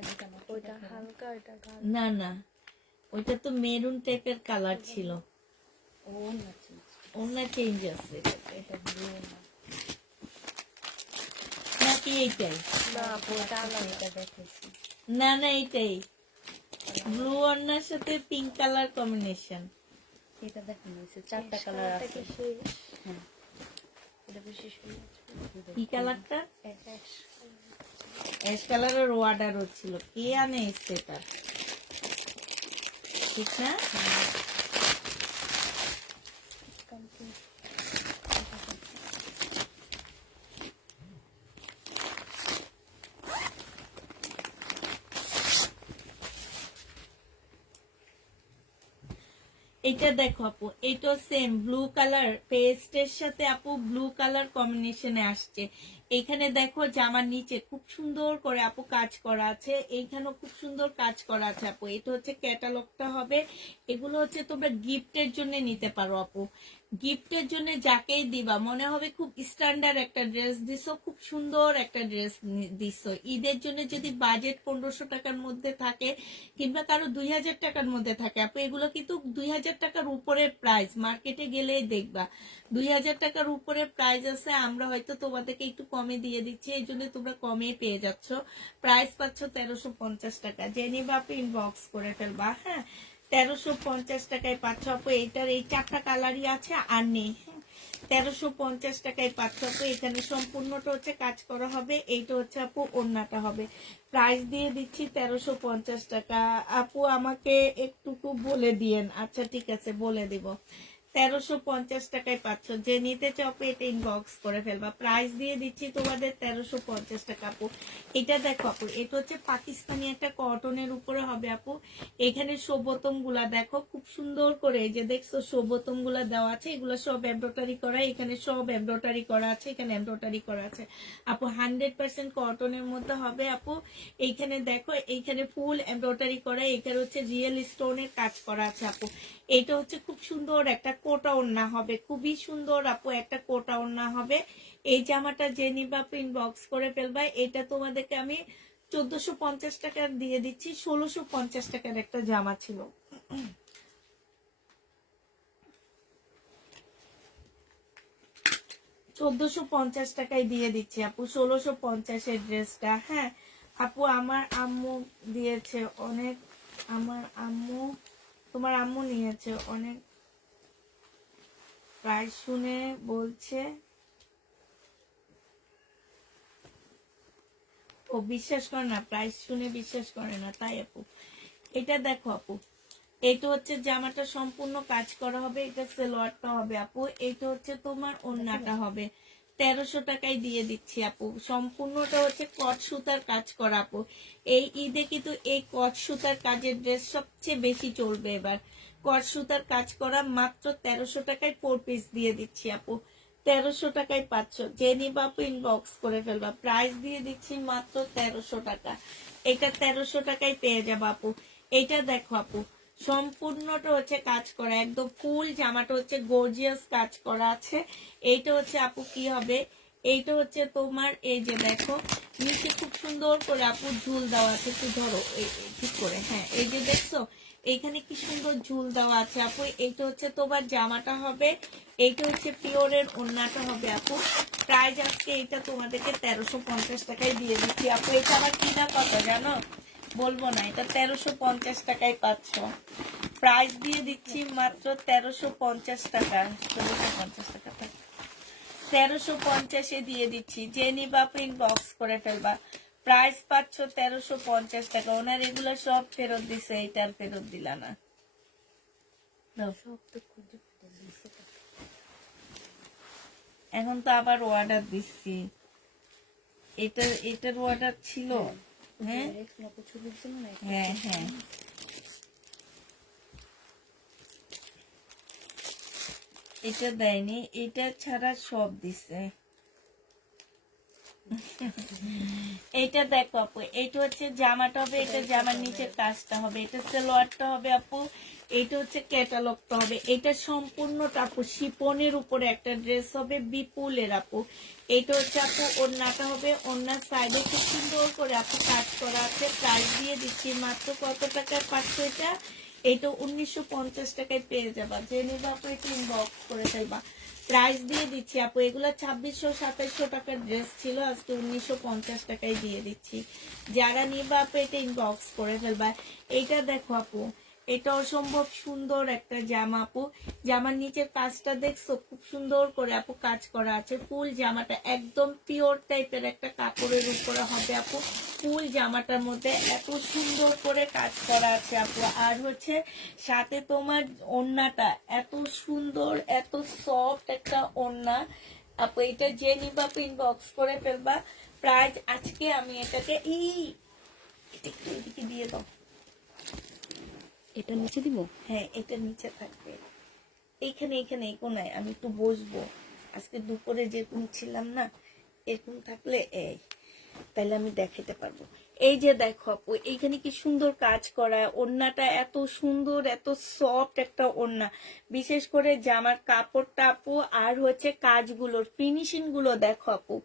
ওইটা হালকা, এটা গাঢ়। না না, ওইটা তো মেরুন টাইপের কালার ছিল। ওনা চেঞ্জ আছে এটা ব্লু না। নাকি এইটাই? না আপু, এটা আলাদা। এটা দেখেছি। না না, এইটাই ব্লু ওনার সাথে পিঙ্ক কালার কম্বিনেশন। এটা দেখানো হয়েছে, 4টা কালার আছে। হ্যাঁ, এটা বেশি সুন্দর। কি কালারটা? অ্যাশ। অ্যাশ কালারের ওয়ার্ডারও ছিল, কে আনে সেটা, ঠিক না? কমপ্লিট। এটা দেখো আপু, এটা সেম ব্লু কালার পেস্টের সাথে আপু ব্লু কালার কম্বিনেশনে আসছে। এইখানে দেখো জামার নিচে খুব সুন্দর করে আপু কাজ করা আছে, এইখানেও খুব সুন্দর কাজ করা আছে আপু। এটা হচ্ছে ক্যাটালগটা হবে। এগুলো হচ্ছে তোমরা গিফটের জন্য নিতে পারো আপু। গিফটের জন্য যাকেই দিবা মনে হবে খুব স্ট্যান্ডার্ড একটা ড্রেস দিছো, খুব সুন্দর একটা ড্রেস দিছো। ঈদের জন্য যদি বাজেট 1500 টাকার মধ্যে থাকে কিংবা কারো 2000 টাকার মধ্যে থাকে আপু, এগুলো কিন্তু 2000 টাকার উপরে প্রাইস, মার্কেটে গেলেই দেখবা 2000 টাকার উপরে প্রাইস আছে। আমরা হয়তো তোমাদেরকে একটু কমে দিয়ে দিচ্ছি, এই জন্য তোমরা কমে পেয়ে যাচ্ছ। প্রাইস পাচ্ছ 1350 টাকা। যে নিবা আপু ইনবক্স করে ফেলবা। হ্যাঁ, 1350 টাকায় পাচ্ছ আপু। এইটার এই 4টা কালারই আছে আর নেই। 1350 টাকায় পাচ্ছ আপু। এখানে সম্পূর্ণটা হচ্ছে কাজ করা হবে। এইটা হচ্ছে আপু ওড়নাটা হবে। প্রাইস দিয়ে দিচ্ছি 1350 টাকা। আপু আমাকে একটুকু বলে দিয়েন। আচ্ছা ঠিক আছে, বলে দিব। 1350 টাকায় পাচ্ছ। যে নিতে চাও এটা ইনবক্স করে ফেলবা। প্রাইস দিয়ে দিচ্ছি তোমাদের 1350 টাকা আপু। এটা দেখো আপু, এটা হচ্ছে পাকিস্তানি একটা কটনের উপরে হবে আপু। এখানে শোবতম গুলা দেখো খুব সুন্দর করে, এই যে দেখছো শোবতম গুলা দেওয়া আছে, এগুলো সব এমব্রয়ডারি করা। এখানে সব এমব্রয়ডারি করা আছে, এখানে এমব্রয়ডারি করা আছে আপু। 100% কটনের মধ্যে হবে আপু। এইখানে দেখো, এইখানে ফুল এমব্রয়ডারি করা, এখানে হচ্ছে রিয়েল স্টোনের কাজ করা আছে আপু। এটা হচ্ছে খুব সুন্দর একটা কোটা ওড়না হবে, খুবই সুন্দর আপু একটা কোটা ওড়না হবে। এই জামাটা যে নিবা আপু ইনবক্স করে ফেলবা। এটা তোমাদেরকে আমি 1450 টাকা দিয়ে দিচ্ছি, 1650 টাকার একটা জামা ছিল। 1450 টাকায় দিয়ে দিচ্ছি আপু, 1650-এর ড্রেসটা। হ্যাঁ আপু, আমার আম্মু দিয়েছে অনেক, আমার আম্মু, তোমার আম্মু নিয়েছে অনেক, প্রাইস শুনে বলছে ও বিশ্বাস করে না, প্রাইস শুনে বিশ্বাস করে না, তাই আপু। এটা দেখো আপু, এটা হচ্ছে জামাটা সম্পূর্ণ কাজ করা হবে, এটা সালোয়ারটা হবে আপু, এটা হচ্ছে তোমার ওড়নাটা হবে। 1300 টাকায় দিয়ে দিচ্ছি আপু। সম্পূর্ণটা হচ্ছে কট সুতার কাজ করা আপু। এই ঈদে কিন্তু এই কট সুতার কাজের ড্রেস সবচেয়ে বেশি চলবে এবার। কট সুতার কাজ করা মাত্র 1300 টাকায় 4 পিস দিয়ে দিচ্ছি আপু। 1300 টাকায় পাচ্ছ, যে নিবা আপু ইনবক্স করে ফেলবা। প্রাইস দিয়ে দিচ্ছি মাত্র 1300 টাকা। এটা 1300 টাকায় পেয়ে যাবো আপু। এটা দেখো আপু, সম্পূর্ণটা হচ্ছে কাজ করা, একদম ফুল জামাটা হচ্ছে গর্জিয়াস কাজ করা আছে। এইটা হচ্ছে আপু কি হবে, এইটা হচ্ছে তোমার এই যে দেখো নিচে খুব সুন্দর করে আপু ঝুল দেওয়া আছে, একটু ধরো ঠিক করে, হ্যাঁ এই যে দেখছো এইখানে কি সুন্দর ঝুল দেওয়া আছে আপু। এইটা হচ্ছে তোমার জামাটা হবে, এইটা হচ্ছে পিওরের ওড়নাটা হবে আপু। প্রাইস আজকে এটা তোমাদেরকে 1350 টাকায় দিয়ে দিচ্ছি আপু। এটা আমার কিনা কত জানো, বলবো না, এটা 1350 টাকায় পাচ্ছ। প্রাইস দিয়ে দিচ্ছি মাত্র 1350 টাকা, 1350 টাকা, 1350-এ দিয়ে দিচ্ছি। যে নিবা ইনবক্স করে ফেলবা। প্রাইস পাচ্ছ 1350 টাকা। ওনার এগুলো সব ফেরত দিছে, এইটার ফেরত দিলা না। এখন তো আবার অর্ডার দিচ্ছি, এটার অর্ডার ছিল। হ্যাঁ হ্যাঁ হ্যাঁ, এটা দেয়নি, এটা ছাড়া সব দিছে। এইটা দেখো আপু, এইটা হচ্ছে জামাটা হবে, এটা জামার নিচের কাজটা হবে, এটা সালোয়ারটা হবে আপু, এইটা হচ্ছে ক্যাটালগটা হবে। এটা সম্পূর্ণটা আপু শিপনের উপরে একটা ড্রেস হবে বিপুলের আপু। এইটা হচ্ছে আপু ওড়নাটা হবে, ওড়নার সাইডে খুব সুন্দর করে আপু কাজ করা আছে। প্রাইস দিয়ে দিচ্ছি মাত্র কত টাকায় পাচ্ছ এটা, এইটা 1950 টাকায় পেয়ে যাবা। যে নিবা আপু এটা ইনবক্স করে ফেলবা। প্রাইস দিয়ে দিচ্ছি আপু, এগুলো 2600-2700 টাকার ড্রেস ছিল, আজকে 1950 টাকায় দিয়ে দিচ্ছি। যারা নিবা আপু এটা ইনবক্স করে ফেলবা। এইটা দেখো আপু, এটা অসম্ভব সুন্দর একটা জামা আপু। জামার নিচের কাজটা দেখছো, খুব সুন্দর করে আপু কাজ করা আছে। ফুল জামাটা একদম পিওর টাইপের একটা কাপড়ের উপরে হবে আপু। ফুল জামাটার মধ্যে এত সুন্দর করে কাজ করা আছে আপু। আর হচ্ছে সাথে তোমার ওড়নাটা এত সুন্দর, এত সফট একটা ওড়না আপু। এটা যে নিবা আপু ইনবক্স করে ফেলবা। প্রাইস আজকে আমি এটাকে এটা একটু এদিকে দিয়ে দাও, এটা নিচে দিব। হ্যাঁ এটা নিচে থাকবে, এইখানে এইখানে এই কোনায় আমি একটু বসবো। আজকে দুপুরে যেরকম ছিলাম না, এরকম থাকলে এই তাহলে আমি দেখাতে পারবো। এই যে দেখো আপু, এইখানে কি সুন্দর কাজ করা, ওড়নাটা এত সুন্দর, এত সফট একটা ওড়না। বিশেষ করে জামার কাপড়টা আপু, আর হচ্ছে কাজগুলোর ফিনিশিং গুলো দেখো আপু,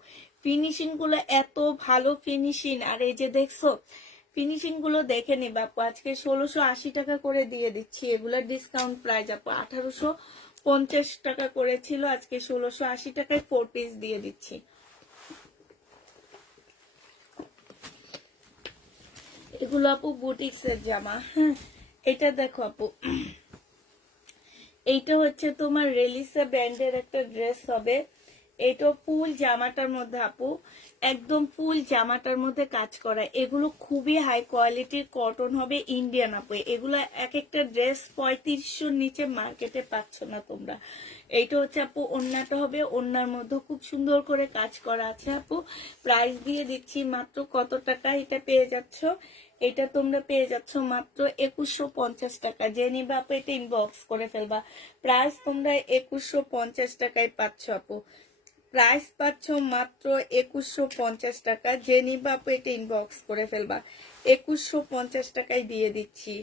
ফিনিশিং গুলো এত ভালো ফিনিশিং। আর এই যে দেখছো ফিনিশিং গুলো দেখে নিবা আপু। আজকে 1680 টাকা করে দিয়ে দিচ্ছি, এগুলা ডিসকাউন্ট প্রাইস আপু। 1850 টাকা করেছিল, আজকে 1680 টাকায় 4 পিস দিয়ে দিচ্ছি। এগুলো আপু বুটিক্স এর জামা। হ্যাঁ এটা দেখো আপু, এইটা হচ্ছে তোমার রেলিসা ব্র্যান্ডের একটা ড্রেস হবে। এটা ফুল জামাটার মধ্যে আপু, একদম ফুল জামাটার মধ্যে কাজ করা। এগুলো খুবই হাই কোয়ালিটির কটন হবে, ইন্ডিয়ান আপু। এগুলো এক একটা ড্রেস 3500-র নিচে মার্কেটে পাচ্ছ না তোমরা। এইটা হচ্ছে আপু ওড়নাটা হবে, ওড়নার মধ্যে খুব সুন্দর করে কাজ করা আছে আপু। প্রাইস দিয়ে দিচ্ছি মাত্র কত টাকা এটা পেয়ে যাচ্ছ, এটা তোমরা পেয়ে যাচ্ছ মাত্র 2150 টাকা। যে নিবা আপু এটা ইনবক্স করে ফেলবা। প্রাইস তোমরা 2150 টাকায় পাচ্ছ আপু। প্রাইস পাচ্ছ মাত্র 2150 টাকা। যে নিবা আপু এটা ইনবক্স করে ফেলবা। 2150 টাকায় দিয়ে দিচ্ছি।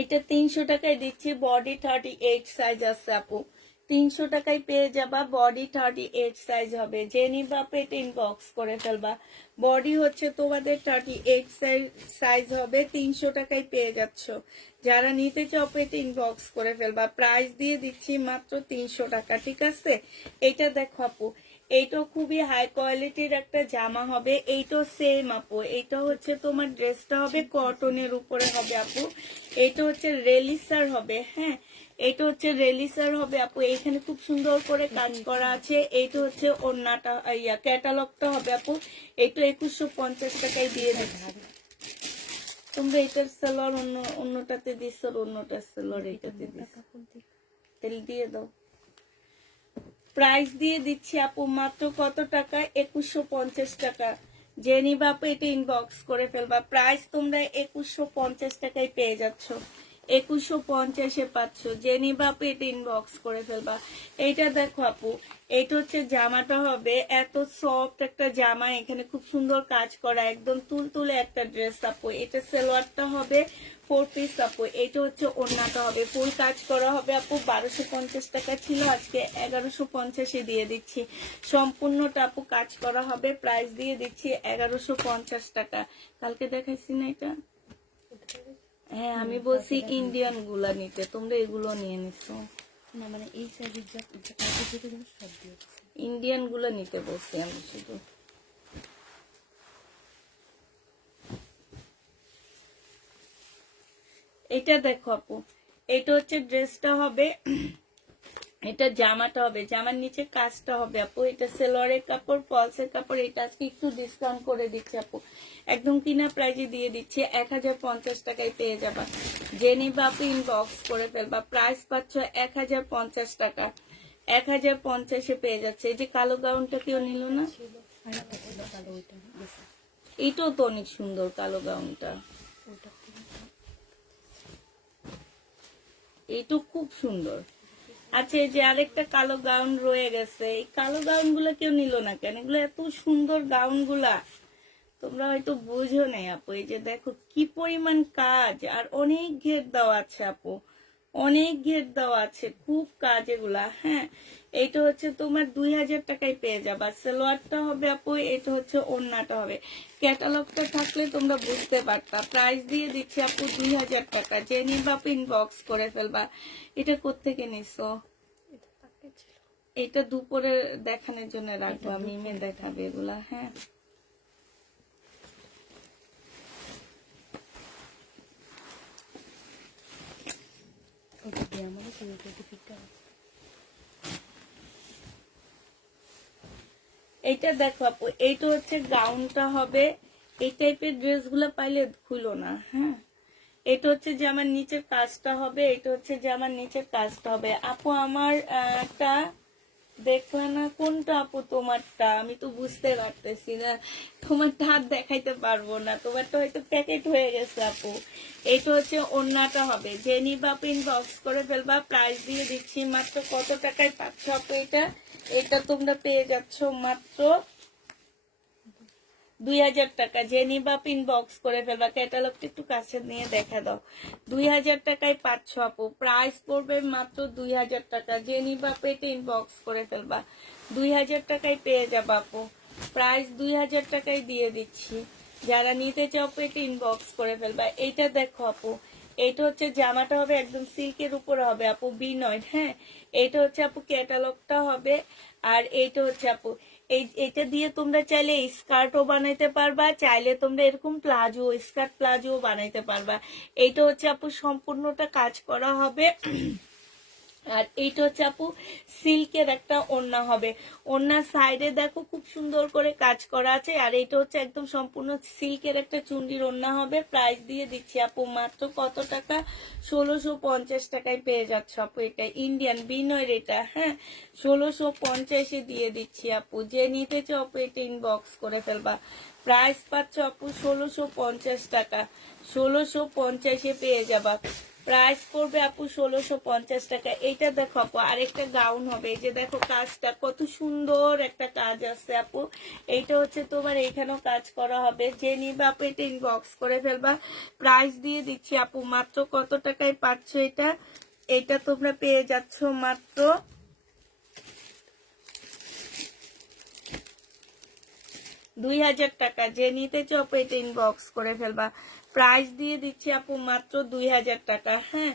এটা 300 টাকায় দিচ্ছি, বডি 38 সাইজ আছে আপু। 300 টাকায় পেয়ে যাবা, বডি 38 সাইজ হবে। যে নিবা পেট ইনবক্স করে ফেলবা। বডি হচ্ছে তোমাদের 38 সাইজ হবে, 300 টাকায় পেয়ে যাচ্ছ। যারা নিতে চাও পেট ইনবক্স করে ফেলবা। প্রাইস দিয়ে দিচ্ছি মাত্র 300 টাকা, ঠিক আছে? এটা দেখো আপু, এইটা খুবই হাই কোয়ালিটির একটা জামা হবে। এইটাও সেম আপু, এইটা হচ্ছে তোমার ড্রেসটা হবে কটনের উপরে হবে আপু। এইটা হচ্ছে রেলিসার হবে, হ্যাঁ এটা হচ্ছে রেলিসার হবে আপু। এইখানে খুব সুন্দর করে কাজ করা আছে। এইটা হচ্ছে ওড়নাটা, ক্যাটালগটা হবে আপু। এইটা 2150 টাকায় দিয়ে দিচ্ছি। তোমরা এটার সেলর অন্যটাতে দিচ্ছ, অন্যটার সেলর এইটাতে দিচ্ছ, তেল দিয়ে দাও। প্রাইস দিয়ে দিচ্ছি আপু মাত্র কত টাকা? 2150 টাকা। যে নিবা আপু এটা ইনবক্স করে ফেলবা। প্রাইস তোমরা 2150 টাকায় পেয়ে যাচ্ছ, 2150-এ পাচ্ছ। যে নিবা আপু এটা ইনবক্স করে ফেলবা। এইটা দেখো আপু, এইটা হচ্ছে জামাটা হবে এত সফট একটা জামা, এখানে খুব সুন্দর কাজ করা, একদম তুলতুলে একটা ড্রেস আপু। এটা সালোয়ারটা হবে 4 পিস আপু। এইটা হচ্ছে ওড়নাটা হবে, ফুল কাজ করা হবে আপু। 1250 টাকা ছিল, আজকে 1150-এ দিয়ে দিচ্ছি। সম্পূর্ণটা আপু কাজ করা হবে। প্রাইস দিয়ে দিচ্ছি 1150 টাকা। কালকে দেখাইছি না এটা? হ্যাঁ আমি বলছি ইন্ডিয়ান গুলা নিতে, তোমরা এগুলো নিয়ে নিছো না, মানে এই সাইজের সব দিয়ে ইন্ডিয়ান গুলা নিতে বলছি আমি শুধু। এটা দেখো আপু, এটা হচ্ছে ড্রেসটা হবে, এটা জামাটা হবে, জামার নিচে কাজটা হবে আপু। এটা সেলোয়ারের কাপড়, ফলসের কাপড়। এটা আজকে একটু ডিসকাউন্ট করে দিচ্ছি আপু, একদম কিনা প্রাইজে দিয়ে দিচ্ছি। 1050 টাকায় পেয়ে যাবা। যে নিবা আপু ইনবক্স করে ফেলবা। প্রাইস পাচ্ছ 1050 টাকা, 1050-এ পেয়ে যাচ্ছে। এই যে কালো গাউনটা কেউ নিল না? এটাও তো অনেক সুন্দর কালো গাউনটা, এইটা খুব সুন্দর। আচ্ছা এই যে আরেকটা কালো গাউন রয়ে গেছে, এই কালো গাউন গুলা কেউ নিল না কেন? এগুলো এত সুন্দর গাউন গুলা, তোমরা হয়তো বুঝো নাই আপু। এই যে দেখো কি পরিমাণ কাজ, আর অনেক ঘের দেওয়া আছে আপু, অনেক ঘের দেওয়া আছে, খুব কাজ এগুলা। হ্যাঁ এইটা হচ্ছে তোমার 2000 টাকায় পেয়ে যাবা। সালোয়ারটা হবে আপু, এটা হচ্ছে ওড়নাটা হবে। ক্যাটালগটা থাকলে তোমরা বুঝতে পারতা। প্রাইস দিয়ে দিচ্ছি আপু 2000 টাকা। যে নিবা আপু ইনবক্স করে ফেলবা। এটা কোত্থেকে নিছো? এটা দুপুরে দেখানোর জন্য রাখবো, মিমে দেখাবে এগুলা। হ্যাঁ এইটা দেখো আপু, এইটা হচ্ছে গাউনটা হবে। এই টাইপের ড্রেস গুলা পাইলে খুলো না। হ্যাঁ এটা হচ্ছে যে আমার নিচের কাজটা হবে, এটা হচ্ছে যে আমার নিচের কাজটা হবে আপু। আমার টা দেখলে না কোনটা আপু? তোমারটা আমি তো বুঝতে পারতেছি না, তোমারটা হাত দেখাইতে পারবো না, তোমারটা হয়তো প্যাকেট হয়ে গেছে আপু। এটা হচ্ছে ওড়নাটা হবে। যে নিবা আপু ইনবক্স করে ফেলবা। প্রাইস দিয়ে দিচ্ছি মাত্র কত টাকায় পাচ্ছ আপু? এটা তোমরা পেয়ে যাচ্ছ মাত্র 2000 টাকা। যে নিবা ইনবক্স করে ফেলবা। ক্যাটালগটা একটু কাছে নিয়ে দেখা দাও। 2000 টাকায় পাচ্ছ আপু। প্রাইস পড়বে মাত্র 2000 টাকা। যে নিবা পেটে ইনবক্স করে ফেলবা। 2000 টাকায় পেয়ে যাবা আপু। প্রাইস 2000 টাকায় দিয়ে দিচ্ছি। যারা নিতে চাও পেটে ইনবক্স করে ফেলবা। এইটা দেখো আপু, এইটা হচ্ছে জামাটা হবে একদম সিল্কের উপরে হবে আপু, বিনয়। হ্যাঁ এইটা হচ্ছে আপু ক্যাটালগটা হবে। আর এইটা হচ্ছে আপু, এটা দিয়ে তোমরা চাইলে স্কার্টও বানাইতে পারবা, চাইলে তোমরা এরকম প্লাজো, স্কার্ট প্লাজো বানাইতে পারবা। এইটা হচ্ছে আপু সম্পূর্ণটা কাজ করা হবে। আর এইটা হচ্ছে আপু সিল্কের একটা ওড়না হবে। ওড়নার সাইডে দেখো খুব সুন্দর করে কাজ করা আছে। আর এটা হচ্ছে একদম সম্পূর্ণ সিল্কের একটা চুন্ডির ওড়না হবে। প্রাইস দিয়ে দিচ্ছি আপু মাত্র কত টাকা? 1650 টাকায় পেয়ে যাচ্ছে আপু। এটা ইন্ডিয়ান বিনয়ের এটা। হ্যাঁ 1650-এ দিয়ে দিচ্ছি আপু। যে নিতে চাও আপু এটা ইনবক্স করে ফেলবা। প্রাইস পাচ্ছ আপু 1650 টাকা, 1650-এ পেয়ে যাবা। প্রাইস পড়বে আপু 1650 টাকা। এইটা দেখো আপু আরেকটা গাউন হবে, এই যে দেখো কাজটা কত সুন্দর একটা কাজ আছে আপু। এইটা হচ্ছে তোমার এখানেও কাজ করা হবে, যে নিবে আপু এটা ইনবক্স করে ফেলবা। প্রাইস দিয়ে দিচ্ছি আপু মাত্র কত টাকায় পাচ্ছ এটা, এটা তোমরা পেয়ে যাচ্ছ মাত্র 2000 টাকা। যে নিতে চাও আপু এটা ইনবক্স করে ফেলবা। প্রাইস দিয়ে দিচ্ছি আপু মাত্র 2000 টাকা। হ্যাঁ,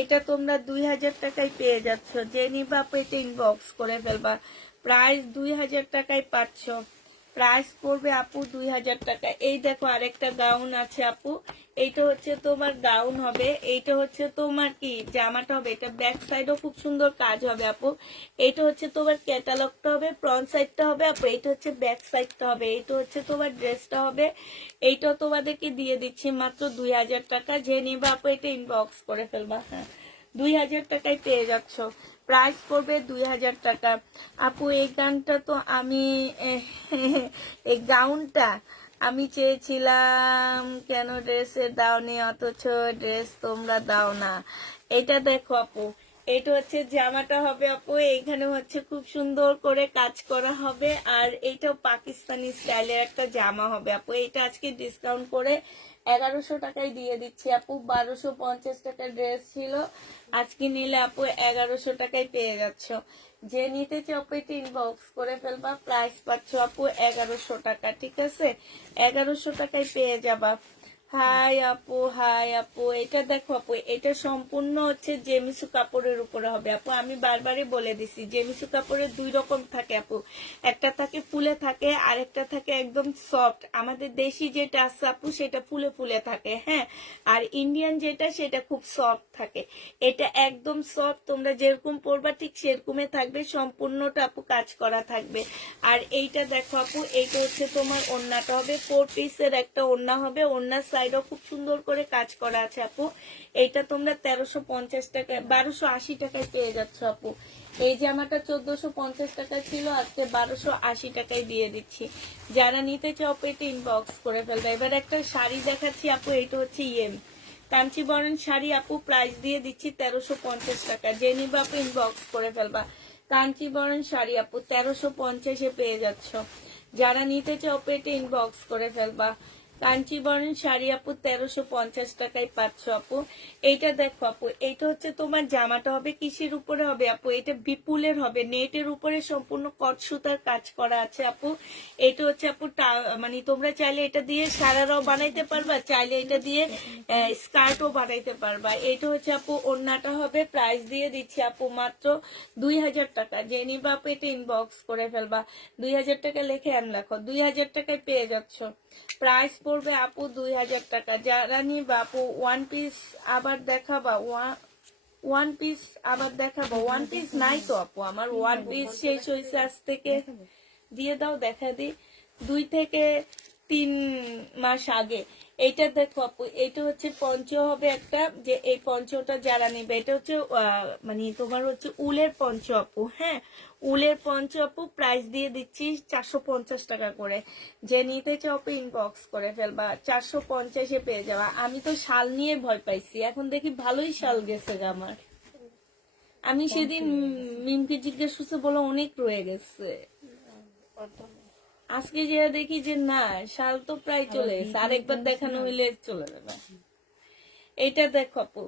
এটা তোমরা 2000 টাকায় পেয়ে যাচ্ছ, যে নিবা আপু এটা ইনবক্স করে ফেলবা। প্রাইস 2000 টাকায় পাচ্ছ। প্রাইস পড়বে আপু 2000 টাকা। এই দেখো আরেকটা গাউন আছে আপু, এইটা হচ্ছে তোমার গাউন হবে, এইটা হচ্ছে তোমার কি জামাটা হবে, এটা ব্যাক সাইডও খুব সুন্দর কাজ হবে আপু। এইটা হচ্ছে তোমার ক্যাটালগটা হবে, ফ্রন্ট সাইডটা হবে আপু, এইটা হচ্ছে ব্যাক সাইডটা হবে, এইটা হচ্ছে তোমার ড্রেসটা হবে। এইটাও তোমাদেরকে দিয়ে দিচ্ছি মাত্র 2000 টাকা। যে নিবা আপু এটা ইনবক্স করে ফেলবা। হ্যাঁ, 2000 টাকায় পেয়ে যাচ্ছ। প্রাইস পড়বে 2000 টাকা। আপু এই গানটা তো আমি এই গাউনটা আমি চেয়েছিলাম, কেন ড্রেসে দাওনি, অথচ ড্রেস তোমরা দাও না। এটা দেখো আপু, এটা হচ্ছে জামাটা হবে আপু, এইখানে হচ্ছে খুব সুন্দর করে কাজ করা হবে, আর এইটাও পাকিস্তানি স্টাইলের একটা জামা হবে আপু। এটা আজকে ডিসকাউন্ট করে 1100 টাকায় দিয়ে দিচ্ছি আপু। 1250 টাকার ড্রেস ছিল, আজকে নিলে আপু 1100 টাকায় পেয়ে যাচ্ছ। যে নিতে চাও আপু এটা ইনবক্স করে ফেলবা। প্রাইস পাচ্ছ আপু 1100 টাকা, ঠিক আছে? 1100 টাকায় পেয়ে যাবা। হাই আপু, হাই আপু, এটা দেখো আপু, এটা সম্পূর্ণ হচ্ছে জেমিসু কাপড়ের উপরে হবে আপু। আমি বারবারই বলে দিছি জেমিসু কাপড়ের দুই রকম থাকে আপু, একটা থাকে ফুলে থাকে, আর একটা থাকে একদম সফট। আমাদের দেশি যেটা আছে আপু সেটা ফুলে ফুলে থাকে, হ্যাঁ, আর ইন্ডিয়ান যেটা সেটা খুব সফট থাকে। এটা একদম সফট, তোমরা যেরকম পরবা ঠিক সেরকমই থাকবে, সম্পূর্ণটা আপু কাজ করা থাকবে। আর এইটা দেখো আপু, এইটা হচ্ছে তোমার ওড়নাটা হবে, 4 পিসের একটা ওড়না হবে, ওড়নার সাইডও খুব সুন্দর করে কাজ করা আছে আপু। এইটা তোমরা 1350 টাকা 1280 টাকায় পেয়ে যাচ্ছ আপু। এই জামাটা 1450 টাকা ছিল, আজকে 1280 টাকায় দিয়ে দিচ্ছি। যারা নিতে চাও আপু এটা ইনবক্স করে ফেলবে। এবার একটা শাড়ি দেখাচ্ছি আপু, এইটা হচ্ছে কাঞ্চিবরণ শাড়ি আপু। প্রাইস দিয়ে দিচ্ছি 1350 টাকা। যে নিবা আপু ইনবক্স করে ফেলবা। কাঞ্চিবরণ শাড়ি আপু 1350-এ পেয়ে যাচ্ছ। যারা নিতে চাও আপু এটা ইনবক্স করে ফেলবা। কাঞ্চিবরণ শাড়ি আপু 1350 টাকায় পাচ্ছ আপু। এইটা দেখো আপু, এইটা হচ্ছে তোমার জামাটা হবে কিসের উপরে হবে আপু, এটা বিপুলের হবে, নেটের উপরে সম্পূর্ণ কট সুতার কাজ করা আছে আপু। এটা হচ্ছে আপু মানে তোমরা চাইলে এটা দিয়ে সারারাও বানাইতে পারবা, চাইলে এটা দিয়ে স্কার্টও বানাইতে পারবা। এটা হচ্ছে আপু ওড়নাটা হবে। প্রাইস দিয়ে দিচ্ছি আপু মাত্র 2000 টাকা। যে নিবা আপু এটা ইনবক্স করে ফেলবা। 2000 টাকা লিখে রাখো, 2000 টাকায় পেয়ে যাচ্ছ। প্রাইস পড়বে আপু 2000 টাকা। যারা নিবা আপু ওয়ান পিস আবার দেখাবা, ওয়ান পিস আবার দেখাবো। ওয়ান পিস নাই তো আপু, আমার ওয়ান পিস শেষ হয়েছে আজ থেকে, দিয়ে দাও দেখা দিই 2 থেকে 3 মাস আগে। এইটা দেখো আপু, এটা হচ্ছে পঞ্চ হবে একটা, যে এই পঞ্চটা যারা নেবে এটা হচ্ছে মানে তোমার হচ্ছে উলের পঞ্চ আপু। হ্যাঁ, উলের পঞ্চ আপু। প্রাইস দিয়ে দিচ্ছি 450 টাকা করে। যে নিতে চাও আপু ইনবক্স করে ফেলবা। 450-এ পেয়ে যাবা। আমি তো শাল নিয়ে ভয় পাইছি, এখন দেখি ভালোই শাল গেছে আমার। আমি সেদিন মিমকে জিজ্ঞেস করছে, বলো অনেক রয়ে গেছে। আজকে যে দেখি যে না, শাল তো প্রায় চলে গেছে, আরেকবার দেখানো হইলে চলে যাবে। এটা দেখো আপু,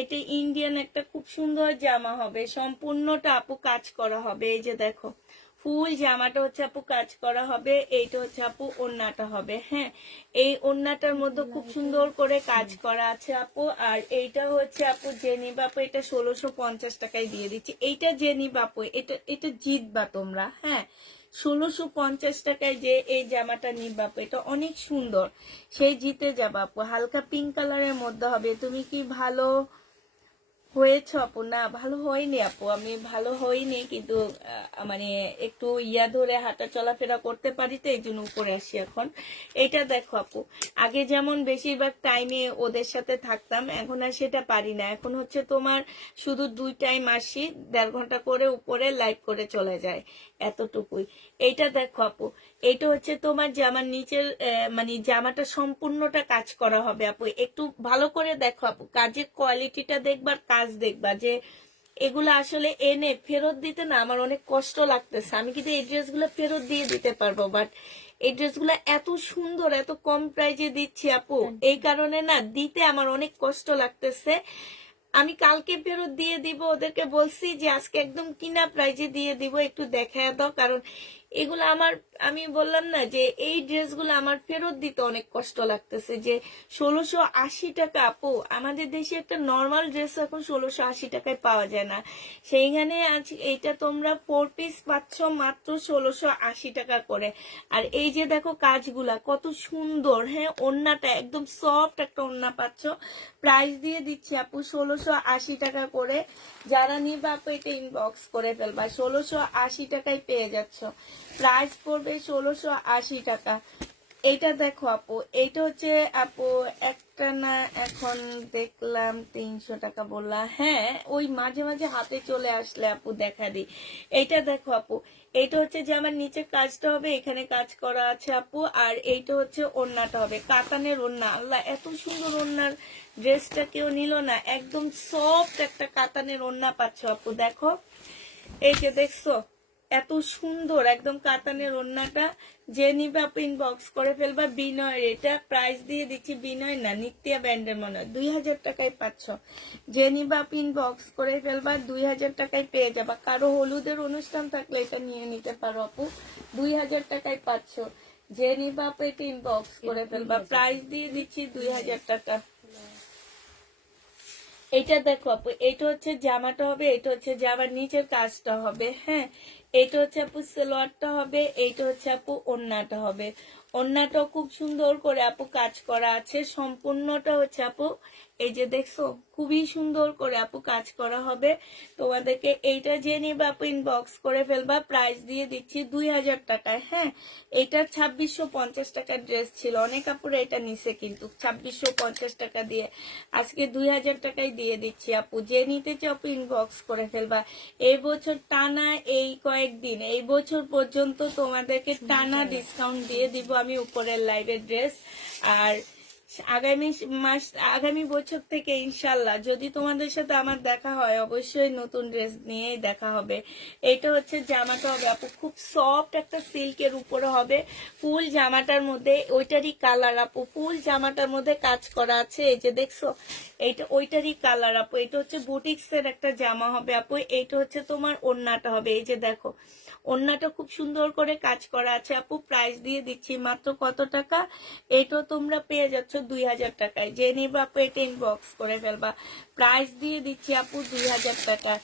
এটা ইন্ডিয়ান একটা খুব সুন্দর জামা হবে, সম্পূর্ণটা আপু কাজ করা হবে। এই যে দেখো ফুল জামাটা হচ্ছে আপু কাজ করা হবে। এইটা হচ্ছে আপু ওড়নাটা হবে। হ্যাঁ, এই ওড়নাটার মধ্যে খুব সুন্দর করে কাজ করা আছে আপু। আর এইটা হচ্ছে আপু জেনি বাপু, এটা 1650 টাকায় দিয়ে দিচ্ছি। এইটা জেনি বাপু, এটা জিতবা তোমরা। হ্যাঁ, 1650 টাকায় যে এই জামাটা নিবা আপু, এটা অনেক সুন্দর, সেই জিতে যাবা আপু। হালকা পিঙ্ক কালারের মধ্যে হবে। তুমি কি ভালো হয়েছে আপু? না, ভালো হয়নি আপু, আমি ভালো হইনি, কিন্তু মানে একটু ধরে হাঁটা চলাফেরা করতে পারি, তো এই জন্য উপরে আসি এখন। এটা দেখো আপু, আগে যেমন বেশিরভাগ টাইমে ওদের সাথে থাকতাম, এখন আর সেটা পারি না। এখন হচ্ছে তোমার শুধু 2 টাইম আসি, 1.5 ঘন্টা করে উপরে লাইভ করে চলে যায়, এতটুকুই। এইটা দেখো আপু, এটা হচ্ছে তোমার জামার নিচের মানে জামাটা সম্পূর্ণটা কাজ করা হবে আপু। একটু ভালো করে দেখো আপু, কাজের কোয়ালিটিটা দেখবার, কাজ দেখবা, যে এগুলো আসলে এনে ফেরত দিতে না আমার অনেক কষ্ট লাগতেছে। আমি কিন্তু এই ড্রেসগুলো ফেরত দিয়ে দিতে পারবো, বাট এই ড্রেসগুলো এত সুন্দর, এত কম প্রাইজে দিচ্ছি আপু, এই কারণে না দিতে আমার অনেক কষ্ট লাগতেছে। আমি কালকে ফেরত দিয়ে দিব, ওদেরকে বলছি যে আজকে একদম কিনা প্রাইজে দিয়ে দিব, একটু দেখায় দাও। কারণ এগুলো আমার, আমি বললাম না যে এই ড্রেসগুলো আমার ফেরত দিতে অনেক কষ্ট লাগতেছে। যে 1680 টাকা আপু, আমাদের দেশে একটা নর্মাল ড্রেস এখন 1680 টাকায় পাওয়া যায় না, সেইখানে আজ এইটা তোমরা 4 পিস পাচ্ছ মাত্র 1680 টাকা করে। আর এই যে দেখো কাজগুলা কত সুন্দর, হ্যাঁ, ওড়নাটা একদম সফট একটা ওড়না পাচ্ছ। প্রাইস দিয়ে দিচ্ছি আপু 1680 টাকা করে। যারা নিবে আপু এটা ইনবক্স করে ফেলবা, 1680 টাকায় পেয়ে যাচ্ছ। প্রাইস পড়বে 1680 টাকা। এইটা দেখো আপু, এইটা হচ্ছে আপু একটা না, এখন দেখলাম 300 টাকা বললা, হ্যাঁ ওই মাঝে মাঝে হাতে চলে আসলে আপু দেখা দিই। এইটা দেখো আপু, এইটা হচ্ছে যে আমার নিচে কাজটা হবে, এখানে কাজ করা আছে আপু, আর এইটা হচ্ছে ওড়নাটা হবে কাতানের ওড়না। আল্লাহ, এত সুন্দর ওড়নার ড্রেসটা কেউ নিল না, একদম সফট একটা কাতানের ওড়না পাচ্ছ আপু। দেখো, এই যে দেখছো, এত সুন্দর একদম কাতানের ওড়নাটা। যে নিবে আপু ইনবক্স করে ফেলবা। বিনয়ের এটা প্রাইস দিয়ে দিচ্ছি, বিনয় না নিত্যা ব্র্যান্ডের মনে হয়, 2000 টাকায় পাচ্ছ। যে নিবে আপু ইনবক্স করে ফেলবা, 2000 টাকায় পেয়ে যাবা। কারো হলুদের অনুষ্ঠান থাকলে এটা নিয়ে নিতে পারো আপু, 2000 টাকায় পাচ্ছ। যে নিবে আপু এটা ইনবক্স করে ফেলবা, প্রাইস দিয়ে দিচ্ছি 2000 টাকা। এটা দেখো আপু, এটা হচ্ছে জামাটা হবে, এটা হচ্ছে জামার নিচের কাজটা হবে, হ্যাঁ। এটা হচ্ছে আপু সালোয়ারটা হবে, এইটা হচ্ছে আপু ওড়নাটা হবে। ওড়নাটাও খুব সুন্দর করে আপু কাজ করা আছে, সম্পূর্ণটা হচ্ছে আপু এই যে দেখছো, খুবই সুন্দর করে আপু কাজ করা হবে তোমাদেরকে। এইটা যে নিবে আপু ইনবক্স করে ফেলবা, প্রাইস দিয়ে দিচ্ছি 2000 টাকায়, হ্যাঁ। এটা 2650 টাকার ড্রেস ছিল, অনেক আপুরা এটা নিছে, কিন্তু 2650 টাকা দিয়ে আজকে 2000 টাকায় দিয়ে দিচ্ছি আপু। যে নিতে চাও আপু ইনবক্স করে ফেলবা। এই বছর টানা, এই কয়েকদিন, এই বছর পর্যন্ত তোমাদেরকে টানা ডিসকাউন্ট দিয়ে দিব আমি উপরের লাইভের ড্রেস। আর আগামী মাস, আগামী বছর থেকে ইনশাল্লাহ যদি তোমাদের সাথে আমার দেখা হয়, অবশ্যই নতুন ড্রেস নিয়েই দেখা হবে। এটা হচ্ছে জামাটা হবে আপু, খুব সফট একটা সিল্কের উপরে হবে, ফুল জামাটার মধ্যে ওইটারই কালার আপু, ফুল জামাটার মধ্যে কাজ করা আছে, এই যে দেখছো, এইটা ওইটারই কালার আপু। এটা হচ্ছে বুটিক্স এর একটা জামা হবে আপু। এইটা হচ্ছে তোমার ওড়নাটা হবে, এই যে দেখো ওড়নাটা খুব সুন্দর করে কাজ করা আছে আপু। প্রাইস দিয়ে দিচ্ছি মাত্র কত টাকা, এটাও তোমরা পেয়ে যাচ্ছ 2000 টাকায়। যে নিবে আপু এটা ইনবক্স করে ফেলবা, প্রাইস দিয়ে দিচ্ছি আপু 2000 টাকা।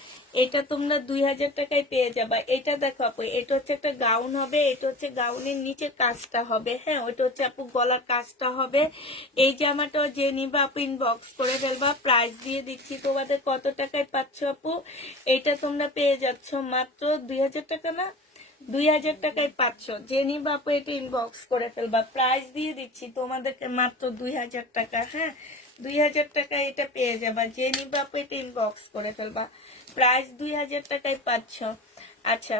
এটা তোমরা 2000 টাকায় পেয়ে যাবা। এটা দেখো আপু, এটা হচ্ছে একটা গাউন হবে, এটা হচ্ছে গাউনের নিচে কাজটা হবে, হ্যাঁ, ওইটা হচ্ছে আপু গলার কাজটা হবে। এই জামাটা যে নিবা আপু ইনবক্স করে ফেলবা, প্রাইস দিয়ে দিচ্ছি তোমাদের কত টাকায় পাচ্ছ আপু, এটা তোমরা পেয়ে যাচ্ছ মাত্র 2000 টাকা না, 2000 টাকায় পাচ্ছ। যে নিবা আপু এটা ইনবক্স করে ফেলবা, প্রাইস দিয়ে দিচ্ছি তোমাদেরকে মাত্র 2000 টাকা, হ্যাঁ, 2000 টাকায় এটা পেয়ে যাবা। যে নিবা আপু এটা ইনবক্স করে ফেলবা, প্রাইস 2000 টাকায় পাচ্ছ। আচ্ছা,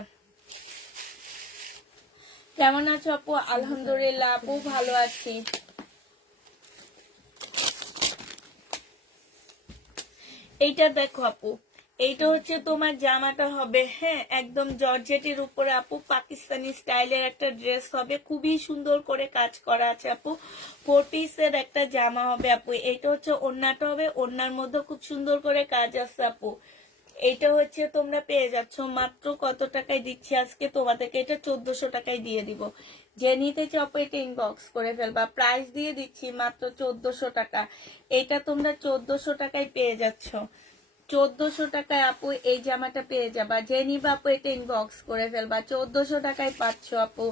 কেমন আছো আপু? আলহামদুলিল্লাহ আপু, ভালো আছি। এইটা দেখো আপু, এইটা হচ্ছে তোমার জামাটা হবে, হ্যাঁ, একদম জর্জেটের উপরে আপু, পাকিস্তানি স্টাইলের একটা ড্রেস হবে, খুবই সুন্দর করে কাজ করা আছে আপু। 4 পিসের একটা জামা হবে আপু। এইটা হচ্ছে ওড়নাটা হবে, ওড়নার মধ্যে খুব সুন্দর করে কাজ আছে আপু। এইটা হচ্ছে তোমরা পেয়ে যাচ্ছ মাত্র কত টাকায় দিচ্ছি আজকে তোমাদেরকে, এটা 1400 টাকায় দিয়ে দিব। যে নিতে চাও এটা ইনবক্স করে ফেলবা, প্রাইস দিয়ে দিচ্ছি মাত্র 1400 টাকা। এটা তোমরা 1400 টাকায় পেয়ে যাচ্ছ, 1400 টাকায় আপু এই জামাটা পেয়ে যাবা। যে নিবা আপু এটা ইনবক্স করে ফেলবা, 1400 টাকায় পাচ্ছ আপু।